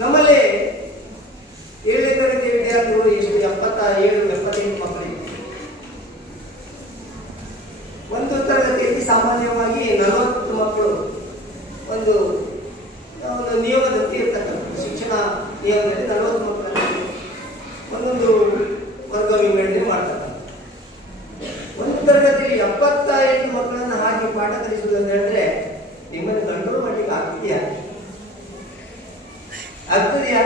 ನಮ್ಮಲ್ಲಿ 7ನೇ ತರಗತಿ ವಿದ್ಯಾರ್ಥಿಗಳು ಎಷ್ಟು 77-78 ಮಕ್ಕಳಿಗೆ. ಒಂದು ತರಗತಿಯಲ್ಲಿ ಸಾಮಾನ್ಯವಾಗಿ 40 ಮಕ್ಕಳು ಒಂದು ನಿಯಮದಂತೆ ಇರ್ತಕ್ಕಂಥ ಶಿಕ್ಷಣ ನಿಯಮದಲ್ಲಿ 40 ಮಕ್ಕಳಲ್ಲಿ ಒಂದೊಂದು ವರ್ಗ ವಿಂಗಡಣೆ ಮಾಡ್ತಾರೆ. ಒಂದು ತರಗತಿಯಲ್ಲಿ 78 ಮಕ್ಕಳನ್ನು ಹಾಕಿ ಪಾಠ ಕಲಿಸುವುದು ಅಂತ ಹೇಳಿದ್ರೆ ನಿಮ್ಮನ್ನು ಕಂಟ್ರೋಲ್ ಮಾಡ್ಲಿಕ್ಕೆ ಆಗ್ತಿದೆಯಾ? ಆಗ್ತದೆಯಾ?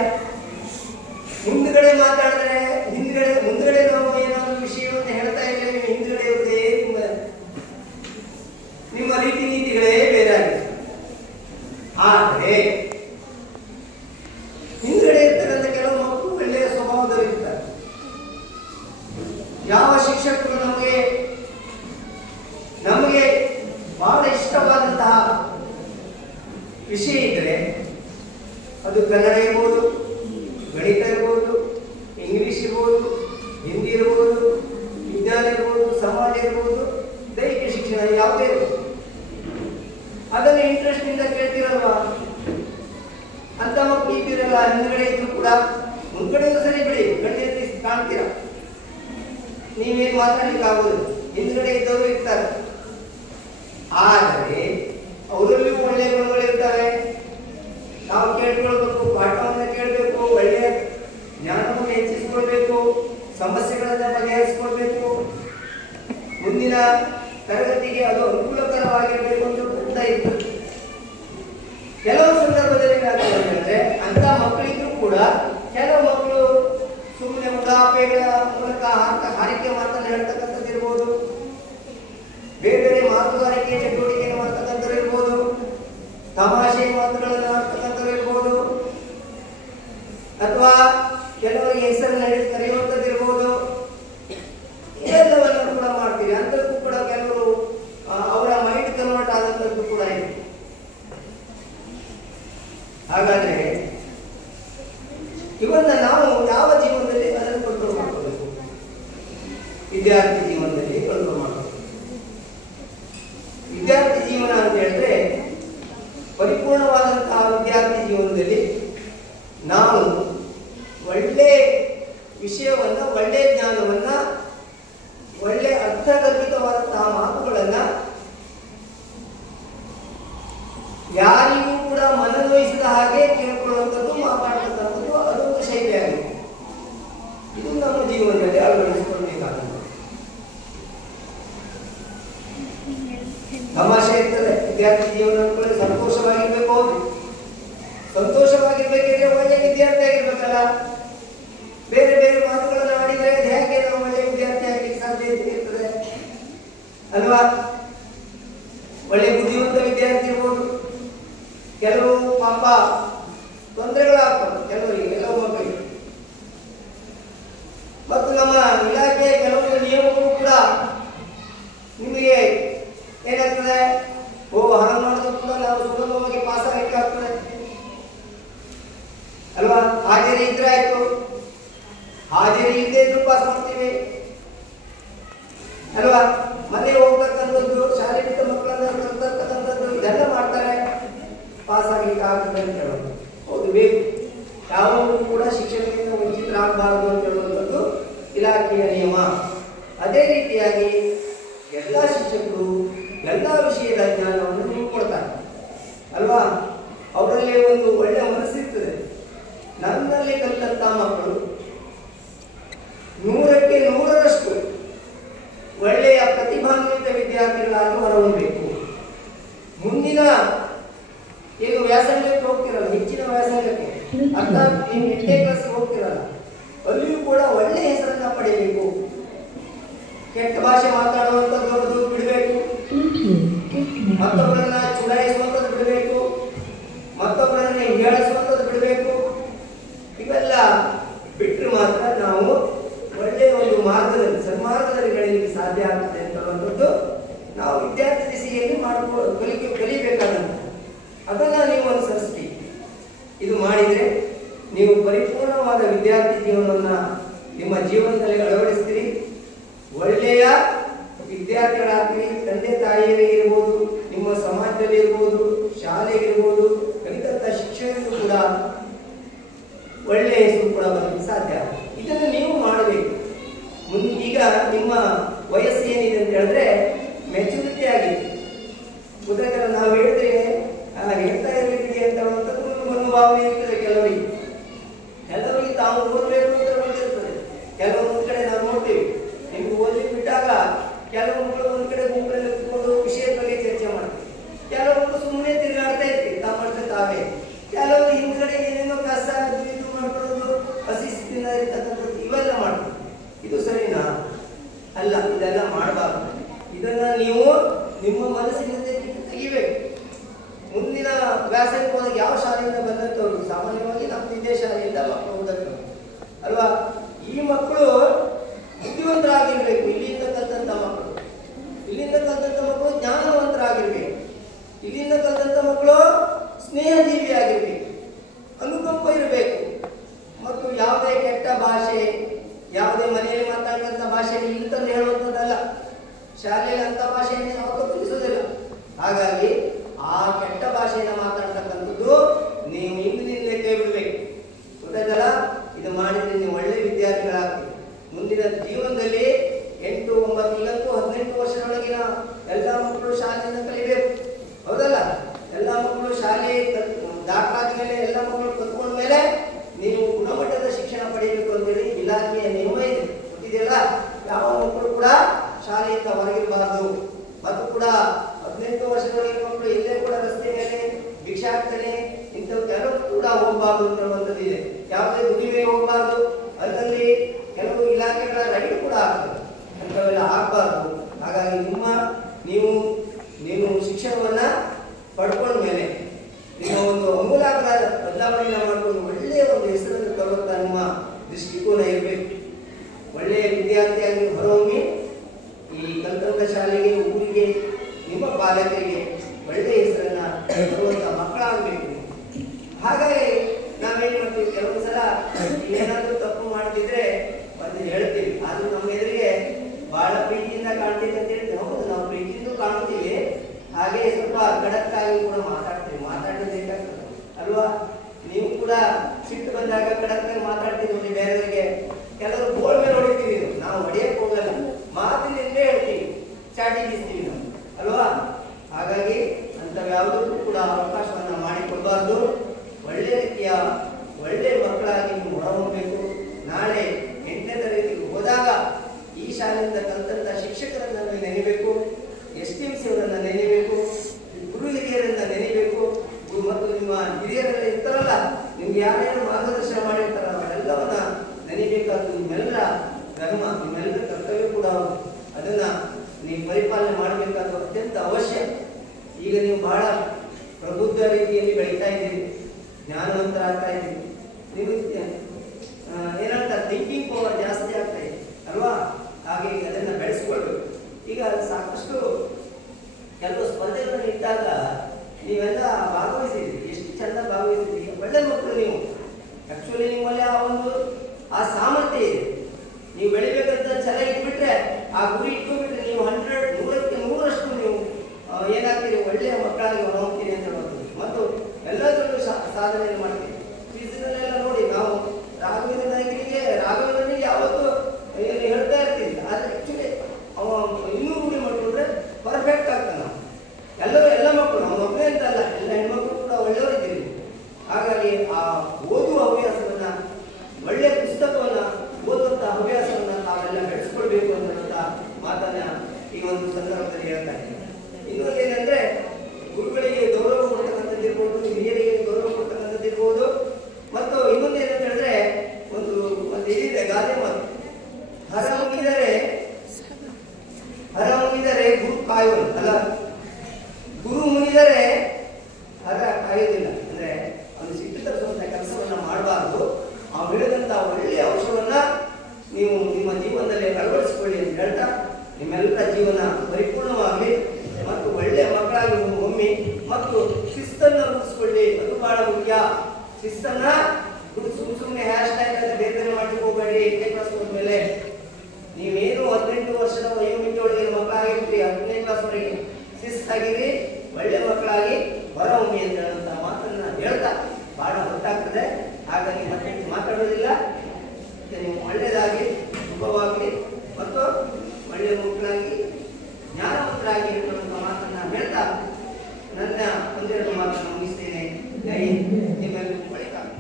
ಮುಂದ್ಗಡೆ ಮಾತಾಡಿದ್ರೆ ಮುಂದ್ಗಡೆ ನಾವು ಏನಾದ್ರು ವಿಷಯವನ್ನು ಹೇಳ್ತಾ ಇದ್ದೇವೆ, ಹಿಂದ್ಗಡೆ ಇರುತ್ತೆ ನಿಮ್ಮ ರೀತಿ ನೀತಿಗಳೇ ಬೇರೆ ಆಗಿದೆ. ಆದರೆ ಹಿಂದ್ಗಡೆ ಇರ್ತಕ್ಕಂಥ ಕೆಲವು ಮಕ್ಕಳು ಒಳ್ಳೆಯ ಸ್ವಭಾವದಲ್ಲಿರ್ತಾರೆ. ಯಾವ ಶಿಕ್ಷಕರು ನಮಗೆ ಬಹಳ ಇಷ್ಟವಾದಂತಹ ವಿಷಯ ಇದ್ರೆ ಅದು ಕನ್ನಡ ಇರ್ಬೋದು, ಗಣಿತ ಇರ್ಬೋದು, ಇಂಗ್ಲಿಷ್ ಇರ್ಬೋದು, ಹಿಂದಿ ಇರ್ಬೋದು, ವಿಜ್ಞಾನ ಇರ್ಬೋದು, ಸಮಾಜ ಇರ್ಬೋದು, ದೈಹಿಕ ಶಿಕ್ಷಣ ಯಾವುದೇ ಇರ್ಬೋದು, ಅದನ್ನು ಇಂಟ್ರೆಸ್ಟ್ ಇಂದ ಕೇಳ್ತಿರಲ್ವಾ? ಅಂತ ಮಕ್ಕಳು ಇದ್ದೀರಲ್ಲ, ಹಿಂದ್ಗಡೆ ಇದ್ರು ಕೂಡ ಮುಂದ್ಗಡೆಯೂ ಸರಿ ಬಿಡಿ, ಗಣ್ಯತೆ ಕಾಣ್ತೀರ, ನೀವೇನು ಮಾತಾಡ್ಲಿಕ್ಕೆ ಆಗೋದು. ಹಿಂದ್ಗಡೆ ಇದ್ದವರು ಇರ್ತಾರೆ, ಆದರೆ ಅವರಲ್ಲಿಯೂ ಒಳ್ಳೆಯ ಗುಣಗಳಿರ್ತವೆ. ನಾವು ಕೇಳ್ಕೊಳ್ಬೇಕು, ಪಾಠವನ್ನು ಕೇಳಬೇಕು, ಒಳ್ಳೆಯ ಜ್ಞಾನವನ್ನು ಹೆಚ್ಚಿಸಿಕೊಳ್ಬೇಕು, ಸಮಸ್ಯೆಗಳನ್ನ ಬಗೆಹರಿಸಿಕೊಳ್ಬೇಕು, ಮುಂದಿನ ತರಗತಿಗೆ ಅದು ಅನುಕೂಲಕರವಾಗಿರಬೇಕು ಅಂತ ಇತ್ತು. ಕೆಲವು ಸಂದರ್ಭದಲ್ಲಿ ಏನಾಗ್ತದೆ ಅಂತ ಮಕ್ಕಳಿಗೂ ಕೂಡ ಕೆಲವು ಮಕ್ಕಳು ಸುಮ್ಮನೆ ಉಡಾಪೆಗಳ ಮೂಲಕ ಹಾರಿಕೆ ಮಾತನ್ನು ಹೇಳ್ತಕ್ಕಂಥದ್ದು ಇರ್ಬೋದು, ಬೇರೆ ಬೇರೆ ಮಾತುಗಾರಿಕೆ ಚಟುವಟಿಕೆಯನ್ನು ಮಾಡ್ತಕ್ಕಂಥದ್ದು ಇರ್ಬೋದು, ತಮಾಷೆ ಮಾತುಗಳನ್ನು ಆಡ್ತಕ್ಕಂಥದ್ದು ಇರ್ಬೋದು, ಅಥವಾ ಕೆಲವರಿಗೆ ಹೆಸರನ್ನು ಕರೆಯುವಂಥದ್ದು ಇರ್ಬೋದು. ಇವೆಲ್ಲವನ್ನು ಕೂಡ ಮಾಡ್ತೀವಿ. ಅಂತಕ್ಕೂ ಕೂಡ ಕೆಲವರು ಅವರ ಮೈಂಡ್ ಕನ್ವರ್ಟ್ ಆದಂಥದ್ದು ಕೂಡ ಇದೆ. ಹಾಗಾದ್ರೆ ಇವನ್ನ ನಾವು ಯಾವ ಜೀವನದಲ್ಲಿ ಅದನ್ನು ಕಂಟ್ರೋಲ್ ಮಾಡ್ಕೋಬೇಕು? ವಿದ್ಯಾರ್ಥಿ ಜೀವನದಲ್ಲಿ ಕಂಟ್ರೋಲ್ ಮಾಡಬೇಕು. ವಿದ್ಯಾರ್ಥಿ ಜೀವನ ಅಂತ ಹೇಳಿದ್ರೆ ಪರಿಪೂರ್ಣವಾದಂತಹ ವಿದ್ಯಾರ್ಥಿ ಜೀವನದಲ್ಲಿ ನಾವು ಒಳ್ಳೆ ವಿಷಯವನ್ನ, ಒಳ್ಳೆ ಜ್ಞಾನವನ್ನ, ಒಳ್ಳೆ ಅರ್ಥಗರ್ಭಿತವಾದಂತಹ ವಿದ್ಯಾರ್ಥಿ ಜೀವನ ಸಂತೋಷವಾಗಿರ್ಬೇಕು. ಹೌದು, ಸಂತೋಷವಾಗಿರ್ಬೇಕಿದ್ರೆ ಒಳ್ಳೆ ವಿದ್ಯಾರ್ಥಿ ಆಗಿರ್ಬೇಕಲ್ಲ. ಬೇರೆ ಬೇರೆ ಮಾತುಗಳನ್ನು ಆಡಿದ್ರೆ ಹೇಗೆ ನಾವು ಒಳ್ಳೆ ವಿದ್ಯಾರ್ಥಿ ಆಗಲಿಕ್ಕೆ ಸಾಧ್ಯ ಇರ್ತದೆ ಅಲ್ವಾ? ಒಳ್ಳೆ ಬುದ್ಧಿವಂತ ವಿದ್ಯಾರ್ಥಿ ಇರ್ಬೋದು. ಕೆಲವು ಪಾಪ ತೊಂದರೆಗಳಾಗ್ತವೆ ಕೆಲವರಿಗೆ, ಕೆಲವು ಮಕ್ಕಳಿಗೆ. ಮತ್ತು ನಮ್ಮ ಇಲಾಖೆಯ ಕೆಲವು ನಿಯಮಗಳು ಕೂಡ ನಿಮಗೆ ಏನಾಗ್ತದೆ, ಹಾಗೆ ಮಾಡಿದ್ರು ಕೂಡ ನಾವು ಸುಲಭವಾಗಿ ಪಾಸ್ ಆಗಲಿಕ್ಕೆ ಆಗ್ತದೆ ಅಲ್ವಾ? ಹಾಜರಿ ಇದ್ರೆ ಆಯ್ತು, ಹಾಜರಿ ಇಲ್ಲದೆ ಇದ್ರು ಪಾಸ್ ಮಾಡ್ತೀವಿ ಅಲ್ವಾ? ಮನೆ ಹೋಗ್ತಕ್ಕಂಥದ್ದು, ಶಾಲೆ ಬಿಟ್ಟ ಮಕ್ಕಳನ್ನ ಕಲ್ತಕ್ಕಂಥದ್ದು ಇದೆಲ್ಲ ಮಾಡ್ತಾರೆ, ಪಾಸ್ ಆಗ್ಲಿಕ್ಕೆ ಆಗ್ತದೆ ಅಂತ ಹೇಳೋದು. ಹೌದು, ಬೇಕು. ಯಾವಾಗಲೂ ಕೂಡ ಶಿಕ್ಷಣದಿಂದ ವಂಚಿತರಾಗಬಾರದು ಅಂತ ಹೇಳುವಂಥದ್ದು ಇಲಾಖೆಯ ನಿಯಮ. ಅದೇ ರೀತಿಯಾಗಿ ಎಲ್ಲ ಶಿಕ್ಷಕರು ಎಲ್ಲ ವಿಷಯದ ಜ್ಞಾನವನ್ನು ಕೊಡ್ತಾರೆ ಅಲ್ವಾ? ಅವರಲ್ಲಿ ಒಂದು ಒಳ್ಳೆಯ ಮನಸ್ಸಿರ್ತದೆ. ನನ್ನಲ್ಲಿ ಕಲಿತಂತ ಮಕ್ಕಳು 100ಕ್ಕೆ 100ರಷ್ಟು ಒಳ್ಳೆಯ ಪ್ರತಿಭಾನ್ವಿತ ವಿದ್ಯಾರ್ಥಿಗಳಾಗಿ ಹೊರಹೊಮ್ಮಬೇಕು. ಮುಂದಿನ ಈಗ ವ್ಯಾಸಂಗಕ್ಕೆ ಹೋಗ್ತಿರಲ್ಲ, ಹೆಚ್ಚಿನ ವ್ಯಾಸಂಗಕ್ಕೆ ಅರ್ಥಾತ್ ನೀವು 8ನೇ ಕ್ಲಾಸ್ ಹೋಗ್ತಿರಲ್ಲ, ಅಲ್ಲಿಯೂ ಕೂಡ ಒಳ್ಳೆಯ ಹೆಸರನ್ನ ಪಡೆಯಬೇಕು. ಕೆಟ್ಟ ಭಾಷೆ ಮಾತಾಡುವಂಥದ್ದು ಬಿಡಬೇಕು, ಮತ್ತೊಬ್ಬರನ್ನ ಚುಡಾಯಿಸುವಂಥದ್ದು ಬಿಡಬೇಕು, ಮತ್ತೊಬ್ಬರನ್ನ ಹೇಳಿಸುವಂಥದ್ದು ಬಿಡಬೇಕು. ಇವೆಲ್ಲ ಬಿಟ್ಟರೆ ಮಾತ್ರ ನಾವು ಒಳ್ಳೆಯ ಒಂದು ಮಾರ್ಗದಲ್ಲಿ, ಸನ್ಮಾರ್ಗದಲ್ಲಿ ಬೆಳೆಯಲಿಕ್ಕೆ ಸಾಧ್ಯ ಆಗ್ತದೆ ಅಂತಕ್ಕಂಥದ್ದು ನಾವು ವಿದ್ಯಾರ್ಥಿ ದಿಸೆಯಲ್ಲಿ ಕಲಿಬೇಕಾದಂಥ ಅದನ್ನ ನೀವು ಅನುಸರಿಸ್ತೀವಿ. ಇದು ಮಾಡಿದರೆ ನೀವು ಪರಿಪೂರ್ಣವಾದ ವಿದ್ಯಾರ್ಥಿ ಜೀವನವನ್ನು ನಿಮ್ಮ ಜೀವನದಲ್ಲಿ ಅಳವಡಿಸ್ತೀರಿ. ಒಳ್ಳೆಯ ವಿದ್ಯಾರ್ಥಿಗಳಾಗ್ತೀರಿ. ತಂದೆ ತಾಯಿಯರಿಗಿರ್ಬೋದು, ನಿಮ್ಮ ಸಮಾಜದಲ್ಲಿ ಇರ್ಬೋದು, ಶಾಲೆಗಿರ್ಬೋದು, ಕಲಿತಂಥ ಶಿಕ್ಷಕರಿಗೂ ಕೂಡ ಒಳ್ಳೆಯ ಹೆಸರು ಕೂಡ ಬರಲಿಕ್ಕೆ ಸಾಧ್ಯ. ಇದನ್ನು ನೀವು ಮಾಡಬೇಕು. ಈಗ ನಿಮ್ಮ ವಯಸ್ಸು ಏನಿದೆ ಅಂತ ಹೇಳಿದ್ರೆ ಮೆಚುರಿಟಿ ಆಗಿದೆ. ಉದಾಹರಣೆ ನಾವು ಹೇಳಿದ್ರೆ ಹೇಳ್ತಾ ಇರಲಿಕ್ಕೆ ಅಂತ ಒಂದು ಭಾವನೆ ಇರ್ತದೆ ಕೆಲವರಿಗೆ. ಕೆಲವರಿಗೆ ತಾವು ಓದಬೇಕು ಅಂತ ಓದಿರ್ತದೆ. ಕೆಲವೊಂದು ಕಡೆ ನಾವು ನೋಡ್ತೀವಿ, ನಿಮ್ಗೆ ಓದ್ಲಿಕ್ಕೆ ಬಿಟ್ಟಾಗ ಕೆಲವು ಮಕ್ಕಳು ಒಂದ್ ಕಡೆ ಗುಂಪಲ್ಲಿ ಕುತ್ಕೊಂಡು ವಿಷಯದ ಬಗ್ಗೆ ಚರ್ಚೆ ಮಾಡ್ತೀವಿ. ಕೆಲವೊಂದು ಸುಮ್ಮನೆ ತಿರುಗಾಡ್ತಾ ಇರ್ತೀವಿ ತಮ್ಮಷ್ಟೇ ತಾವೇ. ಕೆಲವರು ಹಿಂದ್ಗಡೆ ಏನೇನೋ ಕಸ ಇದು ಮಾಡ್ಕೊಳ್ಳೋದು, ಹಸಿಸ್ತಿನ ಇರ್ತಕ್ಕಂಥದ್ದು ಇವೆಲ್ಲ ಮಾಡ್ತೀವಿ. ಇದು ಸರಿನಾ? ಅಲ್ಲ, ಇದೆಲ್ಲ ಮಾಡಬಾರ್ದು. ಇದನ್ನ ನೀವು ನಿಮ್ಮ ಮನಸ್ಸಿನಿಂದ ತೆಗಿಬೇಕು. ಮುಂದಿನ ವ್ಯಾಸಂಗಕ್ಕೆ ಹೋದಾಗ ಯಾವ ಶಾಲೆಯಿಂದ ಬಂದಂಥವ್ರು, ಸಾಮಾನ್ಯವಾಗಿ ನಮ್ಮ ಇದೇ ಶಾಲೆಯಿಂದ ಮಕ್ಕಳು ಓದಕ್ಕೆ ಅಲ್ವಾ? ಈ ಮಕ್ಕಳು ಬುದ್ಧಿವಂತರಾಗಿರ್ಬೇಕು. ಇಲ್ಲಿಂದ ಕಲಿತಂಥ ಮಕ್ಕಳು, ಇಲ್ಲಿಂದ ಕಲಿತಂಥ ಮಕ್ಕಳು ಜ್ಞಾನವಂತರಾಗಿರ್ಬೇಕು. ಇಲ್ಲಿಂದ ಕಲಿತಂಥ ಮಕ್ಕಳು ಸ್ನೇಹಜೀವಿ ಆಗಿರ್ಬೇಕು, ಅನುಕಂಪ ಇರಬೇಕು. ಮತ್ತು ಯಾವುದೇ ಕೆಟ್ಟ ಭಾಷೆ, ಯಾವುದೇ ಮನೆಯಲ್ಲಿ ಮಾತಾಡುವಂಥ ಭಾಷೆ ಇಂತಂದು ಹೇಳುವಂಥದ್ದಲ್ಲ. ಶಾಲೆಯಲ್ಲಿ ಅಂಥ ಭಾಷೆಯನ್ನು ಯಾವತ್ತೂ ಕಲಿಸೋದಿಲ್ಲ. ಹಾಗಾಗಿ ಆ ಕೆಟ್ಟ ಭಾಷೆಯನ್ನು ಮಾತಾಡ್ತಕ್ಕಂಥದ್ದು ನೀವು ಇಂದಿನಿಂದಲೇ ಕೈ ಬಿಡಬೇಕು. ಗೊತ್ತಾಯ್ತಲ್ಲ? ಇದು ಮಾಡಿದ್ರೆ ನೀವು ಒಳ್ಳೆ ವಿದ್ಯಾರ್ಥಿಗಳಾಗ್ತೀವಿ. ಮುಂದಿನ ಜೀವನದಲ್ಲಿ 8, 9 ಈಗಂತೂ 18 ವರ್ಷದೊಳಗಿನ ಎಲ್ಲ ಮಕ್ಕಳು ಶಾಲೆಯಿಂದ ಕಲಿಬೇಕು. ಹೌದಲ್ಲ? ಎಲ್ಲ ಮಕ್ಕಳು ಶಾಲೆ ದಾಖಲಾದ ಮೇಲೆ ಎಲ್ಲ ಮಕ್ಕಳು ಕಲ್ತ್ಕೊಂಡ ಮೇಲೆ ನೀವು ಗುಣಮಟ್ಟದ ಶಿಕ್ಷಣ ಪಡೆಯಬೇಕು ಅಂತೇಳಿ ಇಲಾಖೆಯ ನಿಯಮ ಇದೆ, ಗೊತ್ತಿದೆಯಲ್ಲ? ಯಾವ ಮಕ್ಕಳು ಕೂಡ ಶಾಲೆಯಿಂದ ಹೊರಗಿರಬಾರದು. ಮತ್ತು ಕೂಡ 18 ವರ್ಷದೊಳಗಿನ ಮಕ್ಕಳು ಎಲ್ಲೇ ಕೂಡ ರಸ್ತೆ ಮೇಲೆ ಭಿಕ್ಷಾಟನೆ ಇಂಥವು ಕೆಲವು ಕೂಡ ಹೋಗಬಾರ್ದು ಅಂತ ಹೇಳುವಂಥದ್ದು ಇದೆ. ಯಾವುದೇ ದುಡಿಮೆ ಹೋಗಬಾರ್ದು. ಅದರಲ್ಲಿ ಕೆಲವು ಇಲಾಖೆಗಳ ರೈಡ್ ಕೂಡ ಆಗ್ತದೆ, ಅಂಥವೆಲ್ಲ ಆಗಬಾರ್ದು. ಹಾಗಾಗಿ ನೀವು ಶಿಕ್ಷಣವನ್ನ ಪಡ್ಕೊಂಡ ಮೇಲೆ ನಿಮ್ಮ ಒಂದು ಅಮೂಲಾಗ್ರ ಬದಲಾವಣೆಯನ್ನು ಮಾಡಿಕೊಂಡು ಒಳ್ಳೆಯ ಒಂದು ಹೆಸರನ್ನು ತರುವಂತ ನಿಮ್ಮ ದೃಷ್ಟಿಕೋನ ಇರಬೇಕು. ಒಳ್ಳೆಯ ವಿದ್ಯಾರ್ಥಿಯಾಗಿ ಹೊರಹೊಮ್ಮಿ ಈ ಕಲ್ತಂತ ಶಾಲೆಗೆ, ಊರಿಗೆ, ನಿಮ್ಮ ಪಾಲಕರಿಗೆ ಒಳ್ಳೆಯ ಹೆಸರನ್ನ ತರುವಂತ ಮಕ್ಕಳಾಗಬೇಕು. ಹಾಗಾಗಿ ನಾವೇನ್ ಮಾಡ್ತೀವಿ, ಕೆಲವೊಂದು ಸಲ ಏನಾದ್ರೂ ತಪ್ಪು ಮಾಡ್ತಿದ್ರೆ ಒಂದು ಹೇಳ್ತೀವಿ, ಆದ್ರೂ ನಮ್ಮ ಎದುರಿಗೆ ಬಹಳ ಪ್ರೀತಿಯಿಂದ ಕಾಣ್ತೀವಿ ಅಂತ ಹೇಳ್ತೀವಿ. ಹೌದು, ನಾವು ಪ್ರೀತಿಯಿಂದ ಕಾಣ್ತೀವಿ, ಹಾಗೆ ಸ್ವಲ್ಪ ಖಡಕ್ ಆಗಿ ಕೂಡ ಮಾತಾಡಬೇಕಾಗ್ತದೆ ಅಲ್ವಾ? ನೀವು ಕೂಡ ಸಿಟ್ಟು ಬಂದಾಗ ಖಡಕ್ ಆಗಿ ಮಾತಾಡ್ತೀವಿ ನೋಡಿ ಬೇರೆಯವರಿಗೆ. ಕೆಲವರು ಬೋಳ್ ಮೇಲೆ ಹೊಡಿತೀವಿ, ನಾವು ಹೊಡೆಯಕ್ಕೆ ಹೋಗಲ್ಲ, ಮಾತಿನಿಂದಲೇ ಹೇಳ್ತೀವಿ, ಚಾಟಿ ಬೀಸ್ತೀವಿ ನಾವು ಅಲ್ವಾ? ಹಾಗಾಗಿ ಅಂಥವ್ಯಾವುದಕ್ಕೂ ಕೂಡ ಅವಕಾಶವನ್ನ ಮಾಡಿಕೊಡಬಾರ್ದು. ಒಳ್ಳೆ ರೀತಿಯ ಒಳ್ಳೆ ಮಕ್ಕಳಾಗಿ ನೀವು ಹೊರಹೊಮ್ಮಬೇಕು. ನಾಳೆ 8ನೇ ತರಗತಿಗೆ ಹೋದಾಗ ಈ ಶಾಲೆಯಿಂದ ಕಲಿತಂತ ಶಿಕ್ಷಕರನ್ನ ನೆನೆಯಬೇಕು, STMC ಅವರನ್ನ ನೆನೆಯಬೇಕು, ಗುರು ನಿಮ್ಗೆ ಯಾರ್ಯಾರು ಮಾರ್ಗದರ್ಶನ ಮಾಡಿರ್ತಾರ ಅವರೆಲ್ಲವನ್ನ ನೆನಬೇಕಾದ್ದು ನಿಮ್ಮೆಲ್ಲ ಧರ್ಮ, ನಿಮ್ಮೆಲ್ಲ ಕರ್ತವ್ಯ ಕೂಡ ಅದನ್ನ ನೀವು ಪರಿಪಾಲನೆ ಮಾಡಬೇಕಾದ್ದು ಅತ್ಯಂತ ಅವಶ್ಯ. ಈಗ ನೀವು ಬಹಳ ಪ್ರಬುದ್ಧ ರೀತಿಯಲ್ಲಿ ಬೆಳೀತಾ ಇದ್ದೀರಿ, ಜ್ಞಾನವಂತರಾಗ್ತಾ ಇದ್ದೀರಿ, ನೀವು ಏನಂತ ಥಿಂಕಿಂಗ್ ಪವರ್ ಜಾಸ್ತಿ ಆಗ್ತಾ ಇದೆ ಅಲ್ವಾ? ಹಾಗೆ ಅದನ್ನ ಬೆಳೆಸ್ಕೊಳ್ಬೇಕು. ಈಗ ಸಾಕಷ್ಟು ಕೆಲವು ಸ್ಪರ್ಧೆಗಳನ್ನು ಇಟ್ಟಾಗ ನೀವೆಲ್ಲ ಭಾಗವಹಿಸಿದ್ರಿ, ಎಷ್ಟು ಚಂದ ಭಾಗವಹಿಸಿದ್ರಿ, ಒಳ್ಳೆ ಮಕ್ಕಳು ನೀವು. ಆಕ್ಚುಲಿ ನಿಮ್ಮಲ್ಲಿ ಆ ಸಾಮರ್ಥ್ಯ ಇದೆ. ನೀವು ಬೆಳಿಬೇಕಂತ ಛಲ ಇಟ್ಬಿಟ್ರೆ, ಆ ಗುರಿ ಇಟ್ಕೊಂಡ್ಬಿಟ್ರೆ ನೀವು 100% ನೀವು ಏನಾಗ್ತೀರಿ, ಒಳ್ಳೆಯ ಮಕ್ಕಳಾಗಿ ಹೊರಹೋಗ್ತೀರಿ ಅಂತ ಹೇಳ್ಬೋದು. ಮತ್ತು ಎಲ್ಲದರಲ್ಲೂ ಸಾಧನೆಯನ್ನು ಮಾಡ್ತೀರಿ. ಫೀಸಿನಲ್ಲೆಲ್ಲ ನೋಡಿ, ನಾವು ರಾಘವೇಂದ್ರ ನಾಯಕನಿಗೆ ಯಾವತ್ತು ಹೇಳ್ತಾ ಇರ್ತೀವಿ, ಆದರೆ ಆಕ್ಚುಲಿ ಅವ 200 ಗುರಿ ಮಾಡಿಕೊಂಡ್ರೆ ಪರ್ಫೆಕ್ಟ್ ಆಗ್ತಾನೆ. ಎಲ್ಲ ಮಕ್ಕಳು, ನಮ್ಮ ಒಬ್ಬನೇ ಅಂತ ಅಲ್ಲ, ಎಲ್ಲ ಹೆಣ್ಮಕ್ಳು ಕೂಡ ಒಳ್ಳೆಯವರಿದ್ದೀರಿ. ಹಾಗಾಗಿ ಆ ಓದುವ ಹವ್ಯಾಸವನ್ನ, ಒಳ್ಳೆಯ ಪುಸ್ತಕವನ್ನ ಓದುವಂತ ಹವ್ಯಾಸವನ್ನ ನಾವೆಲ್ಲ ಬೆಳೆಸ್ಕೊಳ್ಬೇಕು ಅನ್ನುವಂಥ ಮಾತನ್ನ ಈ ಒಂದು ಸಂದರ್ಭದಲ್ಲಿ ಹೇಳ್ತಾ ಇದ್ದೀನಿ. ಇನ್ನೊಂದು ಏನಂದ್ರೆ, ಗುರುಗಳಿಗೆ ಗೌರವ ಕೊಡ್ತಕ್ಕಂಥದ್ದಿರ್ಬೋದು, ಹಿರಿಯರಿಗೆ ಗೌರವ ಕೊಡ್ತಕ್ಕಂಥದ್ದಿರ್ಬೋದು. ಮತ್ತು ಇನ್ನೊಂದು ಏನಂತ ಹೇಳಿದ್ರೆ, ಒಂದು ಇದಿದೆ ಗಾದೆ ಮಾತು, ಹರ ಮುಗಿದರೆ ಗುರು ಕಾಯುವ ಅಲ್ಲ, ಗುರು ಮುಗಿದರೆ ಹರ ಕಾಯುವುದಿಲ್ಲ. ಅಂದ್ರೆ ಒಂದು ಸಿಟ್ಟು ತರಿಸುವಂತ ಕೆಲಸವನ್ನ ಮಾಡಬಾರ್ದು. ಆ ಬೆಳೆದಂತ ಒಳ್ಳೆಯ ಅಂಶವನ್ನ ನೀವು ನಿಮ್ಮ ಜೀವನದಲ್ಲಿ ಅಳವಡಿಸಿಕೊಳ್ಳಿ ಅಂತ ಹೇಳ್ತಾ, ನಿಮ್ಮೆಲ್ಲರ ಜೀವನ ಪರಿಪೂರ್ಣವಾಗಲಿ ಮತ್ತು ಒಳ್ಳೆಯ ಮಕ್ಕಳಾಗಿ ಒಮ್ಮೆ ಮತ್ತು ಶಿಸ್ತನ್ನು ರೂಪಿಸ್ಕೊಳ್ಳಿ. ಅದು ಬಹಳ ಮುಖ್ಯ. ಶಿಸ್ತನ್ನ ಸುಮ್ಮನೆ ಹ್ಯಾಶ್ ಟ್ಯಾಗ್ ಅಂತ ಬೇರೆ ಮಾಡ್ಲಿಕ್ಕೆ ಹೋಗಬೇಡಿ. 8ನೇ ಕ್ಲಾಸ್ ಹೋದ್ಮೇಲೆ ನೀವೇನು 18 ವರ್ಷದ ವಯೋಮಿತಿಯೊಳಗೆ ಮಕ್ಕಳಾಗಿರ್ತೀರಿ, 10ನೇ ಕ್ಲಾಸ್ ವರೆಗೆ ಶಿಸ್ತಾಗಿರಿ, ಒಳ್ಳೆ ಮಕ್ಕಳಾಗಿ ಹೊರಹೊಮ್ಮಿ ಅಂತ ಹೇಳುವಂತ ಮಾತನ್ನ ಹೇಳ್ತಾ ಬಹಳ ಹೊತ್ತಾಗ್ತದೆ. ಹಾಗಾಗಿ ಮತ್ತೆ ಮಾತಾಡೋದಿಲ್ಲ. ನೀವು ಒಳ್ಳೆಯದಾಗಿ, ಶುಭವಾಗಲಿ ಮತ್ತು ಒಳ್ಳೆಯ ಮಕ್ಕಳಾಗಿ, ಜ್ಞಾನವಂತರಾಗಿ ಹೇಳುವಂತ ಮಾತನ್ನ ಹೇಳ್ತಾ ನನ್ನ ಒಂದೆರಡು ಮಾತನ್ನು ಮುಗಿಸ್ತೇನೆ. ಜೈ ಹಿಂದ್. ನಿಮ್ಮೆಲ್ಲರಿಗೂ ಒಳ್ಳೆಯದಾಗಲಿ.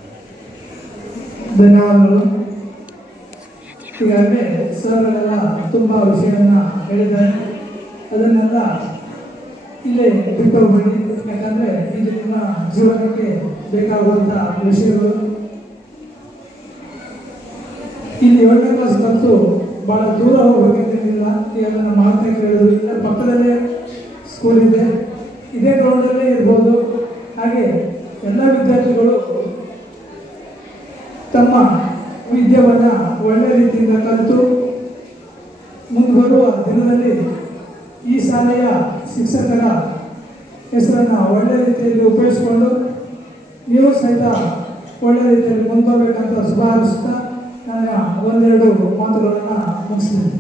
ಧನ್ಯವಾದಗಳು. ಈಗಾಗಲೇ ಸರ್ ಎಲ್ಲ ತುಂಬ ವಿಷಯವನ್ನ ಹೇಳಿದ್ದಾರೆ. ಅದನ್ನೆಲ್ಲ ಇಲ್ಲೇ ಬಿಟ್ಟು ಹೋಗ್ಬೇಡಿ, ಯಾಕಂದ್ರೆ ಇದು ನಿಮ್ಮ ಜೀವನಕ್ಕೆ ಬೇಕಾಗುವಂಥ ವಿಷಯಗಳು. ಇಲ್ಲಿ 7ನೇ ಕ್ಲಾಸ್ ಮತ್ತು ಬಹಳ ದೂರ ಹೋಗಬೇಕಂತೇನಿಲ್ಲ. ಈಗ ನನ್ನ ಮಾತನ್ನ ಕೇಳಿದ್ರು, ಇಲ್ಲ ಪಕ್ಕದಲ್ಲೇ ಸ್ಕೂಲ್ ಇದೆ, ಇದೇ ಗ್ರೌಂಡಲ್ಲೇ ಇರ್ಬೋದು. ಹಾಗೆ ಎಲ್ಲ ವಿದ್ಯಾರ್ಥಿಗಳು ತಮ್ಮ ವಿದ್ಯೆಯನ್ನ ಒಳ್ಳೆ ರೀತಿಯಿಂದ ಕಲಿತು ಮುಂದುವರುವ ದಿನದಲ್ಲಿ ಈ ಶಾಲೆಯ ಶಿಕ್ಷಕರ ಹೆಸರನ್ನು ಒಳ್ಳೆ ರೀತಿಯಲ್ಲಿ ಉಪಯೋಗಿಸಿಕೊಂಡು ನೀವು ಸಹಿತ ಒಳ್ಳೆ ರೀತಿಯಲ್ಲಿ ಮುಂದುವರಬೇಕಂತ ಶುಭ ಹಾರೈಸುತ್ತಾ ನನ್ನ ಒಂದೆರಡು ಮಾತುಗಳನ್ನು ಮುಗಿಸ್ತೀನಿ.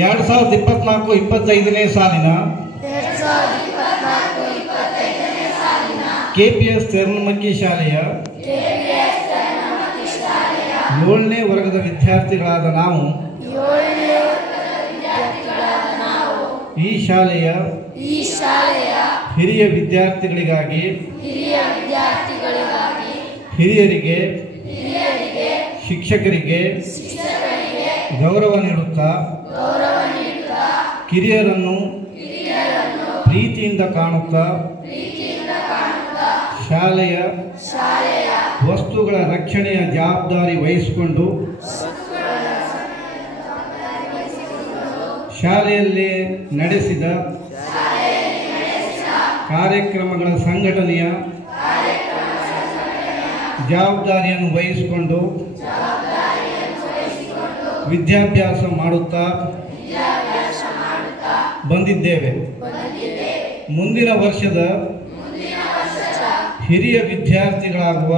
2024-25ನೇ ಸಾಲಿನ KPS ತೆರನಮಕ್ಕಿ ಶಾಲೆಯ 7ನೇ ವರ್ಗದ ವಿದ್ಯಾರ್ಥಿಗಳಾದ ನಾವು ಈ ಶಾಲೆಯ ಹಿರಿಯ ವಿದ್ಯಾರ್ಥಿಗಳಿಗಾಗಿ ಹಿರಿಯರಿಗೆ ಶಿಕ್ಷಕರಿಗೆ ಗೌರವ ನೀಡುತ್ತಾ ಕಿರಿಯರನ್ನು ಪ್ರೀತಿಯಿಂದ ಕಾಣುತ್ತಾ ಶಾಲೆಯ ವಸ್ತುಗಳ ರಕ್ಷಣೆಯ ಜವಾಬ್ದಾರಿ ವಹಿಸಿಕೊಂಡು ಶಾಲೆಯಲ್ಲಿ ನಡೆಸಿದ ಕಾರ್ಯಕ್ರಮಗಳ ಸಂಘಟನೆಯ ಜವಾಬ್ದಾರಿಯನ್ನು ವಹಿಸಿಕೊಂಡು ವಿದ್ಯಾಭ್ಯಾಸ ಮಾಡುತ್ತಾ ಬಂದಿದ್ದೇವೆ. ಮುಂದಿನ ವರ್ಷದ ಹಿರಿಯ ವಿದ್ಯಾರ್ಥಿಗಳಾಗುವ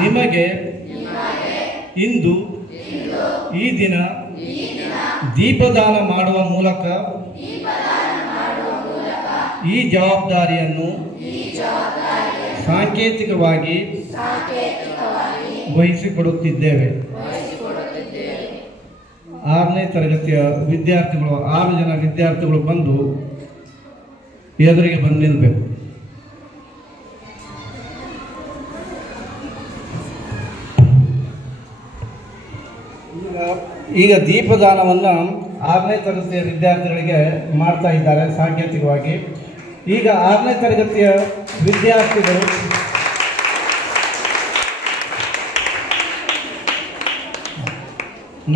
ನಿಮಗೆ ಇಂದು ಈ ದಿನ ದೀಪದಾನ ಮಾಡುವ ಮೂಲಕ ಈ ಜವಾಬ್ದಾರಿಯನ್ನು ಸಾಂಕೇತಿಕವಾಗಿ ವಹಿಸಿಕೊಡುತ್ತಿದ್ದೇವೆ. 6ನೇ ತರಗತಿಯ ವಿದ್ಯಾರ್ಥಿಗಳು 6 ಜನ ವಿದ್ಯಾರ್ಥಿಗಳು ಬಂದು ಎದುರಿಗೆ ಬಂದು ನಿಲ್ಲಬೇಕು. ಈಗ ದೀಪದಾನವನ್ನು 6ನೇ ತರಗತಿಯ ವಿದ್ಯಾರ್ಥಿಗಳಿಗೆ ಮಾಡ್ತಾ ಇದ್ದಾರೆ ಸಾಂಕೇತಿಕವಾಗಿ. ಈಗ 6ನೇ ತರಗತಿಯ ವಿದ್ಯಾರ್ಥಿಗಳು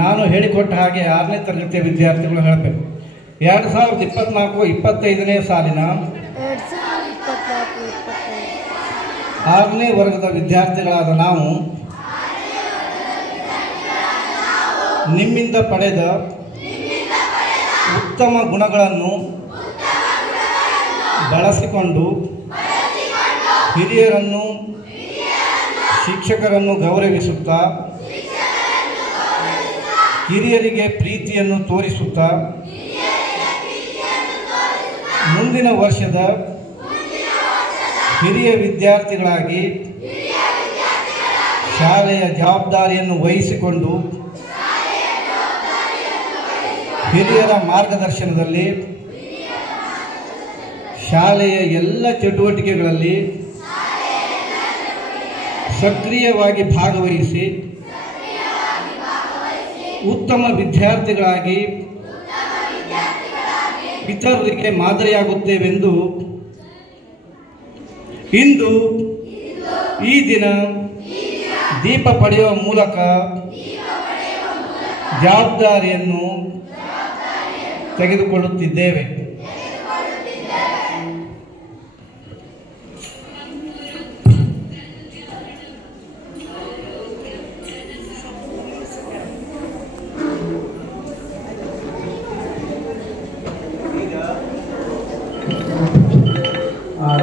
ನಾನು ಹೇಳಿಕೊಟ್ಟ ಹಾಗೆ 6ನೇ ತರಗತಿಯ ವಿದ್ಯಾರ್ಥಿಗಳು ಹೇಳಬೇಕು. 2024-25ನೇ ಸಾಲಿನ 6ನೇ ವರ್ಗದ ವಿದ್ಯಾರ್ಥಿಗಳಾದ ನಾವು ನಿಮ್ಮಿಂದ ಪಡೆದ ಉತ್ತಮ ಗುಣಗಳನ್ನು ಬಳಸಿಕೊಂಡು ಹಿರಿಯರನ್ನು ಶಿಕ್ಷಕರನ್ನು ಗೌರವಿಸುತ್ತಾ ಹಿರಿಯರಿಗೆ ಪ್ರೀತಿಯನ್ನು ತೋರಿಸುತ್ತಾ ಮುಂದಿನ ವರ್ಷದ ಹಿರಿಯ ವಿದ್ಯಾರ್ಥಿಗಳಾಗಿ ಶಾಲೆಯ ಜವಾಬ್ದಾರಿಯನ್ನು ವಹಿಸಿಕೊಂಡು ಹಿರಿಯರ ಮಾರ್ಗದರ್ಶನದಲ್ಲಿ ಶಾಲೆಯ ಎಲ್ಲ ಚಟುವಟಿಕೆಗಳಲ್ಲಿ ಸಕ್ರಿಯವಾಗಿ ಭಾಗವಹಿಸಿ ಉತ್ತಮ ವಿದ್ಯಾರ್ಥಿಗಳಾಗಿ ಇತರರಿಗೆ ಮಾದರಿಯಾಗುತ್ತೇವೆಂದು ಇಂದು ಈ ದಿನ ದೀಪ ಪಡೆಯುವ ಮೂಲಕ ಜವಾಬ್ದಾರಿಯನ್ನು ತೆಗೆದುಕೊಳ್ಳುತ್ತಿದ್ದೇವೆ.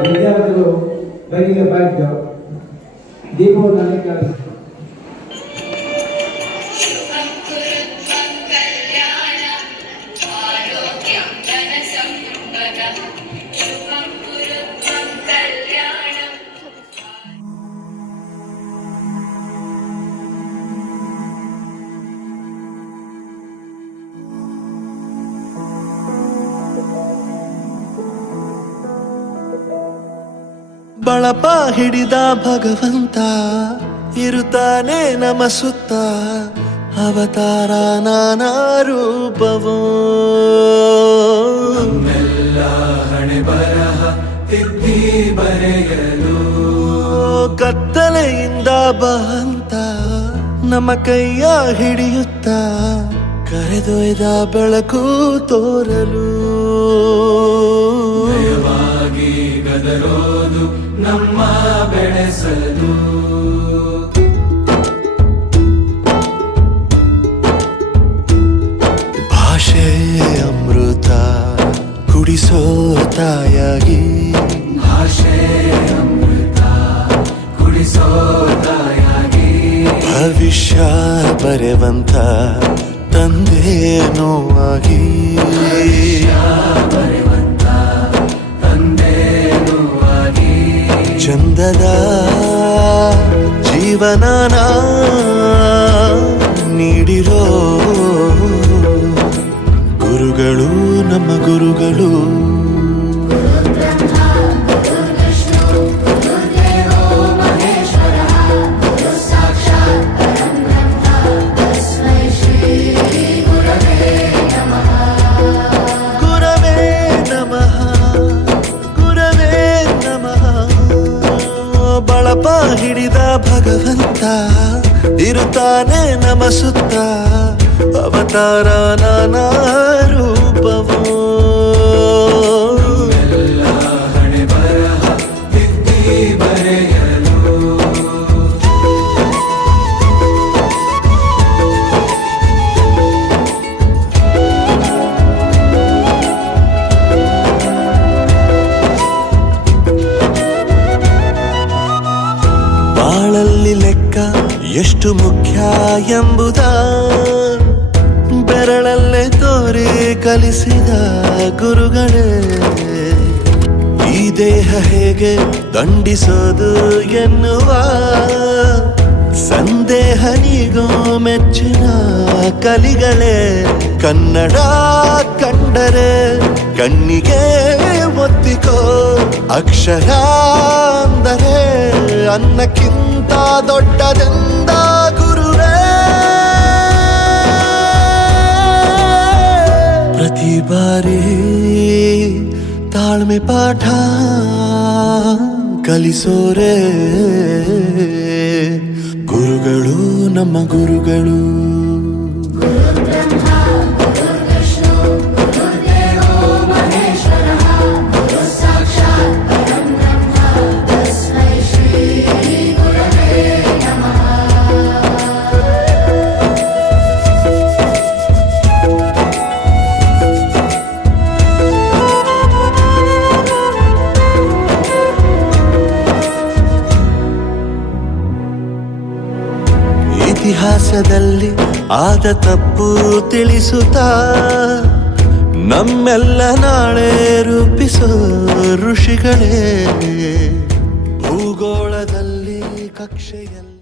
ವಿದ್ಯಾರ್ಥಿಗಳು ಬರೀಗೆ ಬಾಯ್ದು ದೀಪವನ್ನು ಕಳಿಸಿ ಬಳಪ ಹಿಡಿದ ಭಗವಂತ ಇರುತ್ತಾನೆ ನಮ ಸುತ್ತ ಅವತಾರ ನಾನಾ ರೂಪವೋ ನಮ್ಮೆಲ್ಲ ಹಣೆ ಬರಹ ತಿದ್ದಿ ಬರೆಯಲು ಕತ್ತಲೆಯಿಂದ ಬಂತ ನಮ್ಮ ಕೈಯ ಹಿಡಿಯುತ್ತ ಕರೆದೊಯ್ದ ಬೆಳಕು ತೋರಲು ಗದರೋದು ನಮ್ಮ ಬೆಳೆಸಲು ಭಾಷೆ ಅಮೃತ ಕುಡಿಸೋ ತಾಯಾಗಿ ಭಾಷೆ ಅಮೃತ ಕುಡಿಸೋ ತಾಯಾಗಿ ಭವಿಷ್ಯ ಬರೆವಂತ ತಂದೆನೋ ಆಗಿ ಚಂದದ ಜೀವನನ ನೀಡಿರೋ ಗುರುಗಳು ನಮ್ಮ ಗುರುಗಳು ಬಳಪ ಹಿಡಿದ ಭಗವಂತ ಇರುತ್ತಾನೆ ನಮ ಸುತ್ತ ಅವತಾರ ನಾನಾ ರೂಪವೋ ಹಣೆ ಬರಹ ತಿದ್ದಿ ಬರೆಯಲು ಬಾಳಲ್ಲಿ ಲೆಕ್ಕ ಎಷ್ಟು ಮುಖ್ಯ ಎಂಬುದ ಬೆರಳಲ್ಲೇ ತೋರಿ ಕಲಿಸಿದ ಗುರುಗಳೇ ಈ ದೇಹ ಹೇಗೆ ದಂಡಿಸೋದು ಎನ್ನುವ ಸಂದೇಹ ನೀಗೋ ಮೆಚ್ಚಿನ ಕಲಿಗಳೇ ಕನ್ನಡ ಕಂಡರೆ ಕಣ್ಣಿಗೆ ಒತ್ತಿಕೋ ಅಕ್ಷರ ಅಂದರೆ ಅನ್ನಕ್ಕಿಂತ ದೊಡ್ಡದೆಂದ ಗುರುವೇ ಪ್ರತಿ ಬಾರಿ ತಾಳ್ಮೆ ಪಾಠ ಕಲಿಸೋರೆ ಗುರುಗಳು ನಮ್ಮ ಗುರುಗಳು. ಇತಿಹಾಸದಲ್ಲಿ ಆದ ತಪ್ಪು ತಿಳಿಸುತ್ತಾ ನಮ್ಮೆಲ್ಲ ನಾಳೆ ರೂಪಿಸೋ ಋಷಿಗಳೇ ಭೂಗೋಳದಲ್ಲಿ ಕಕ್ಷೆಯಲ್ಲಿ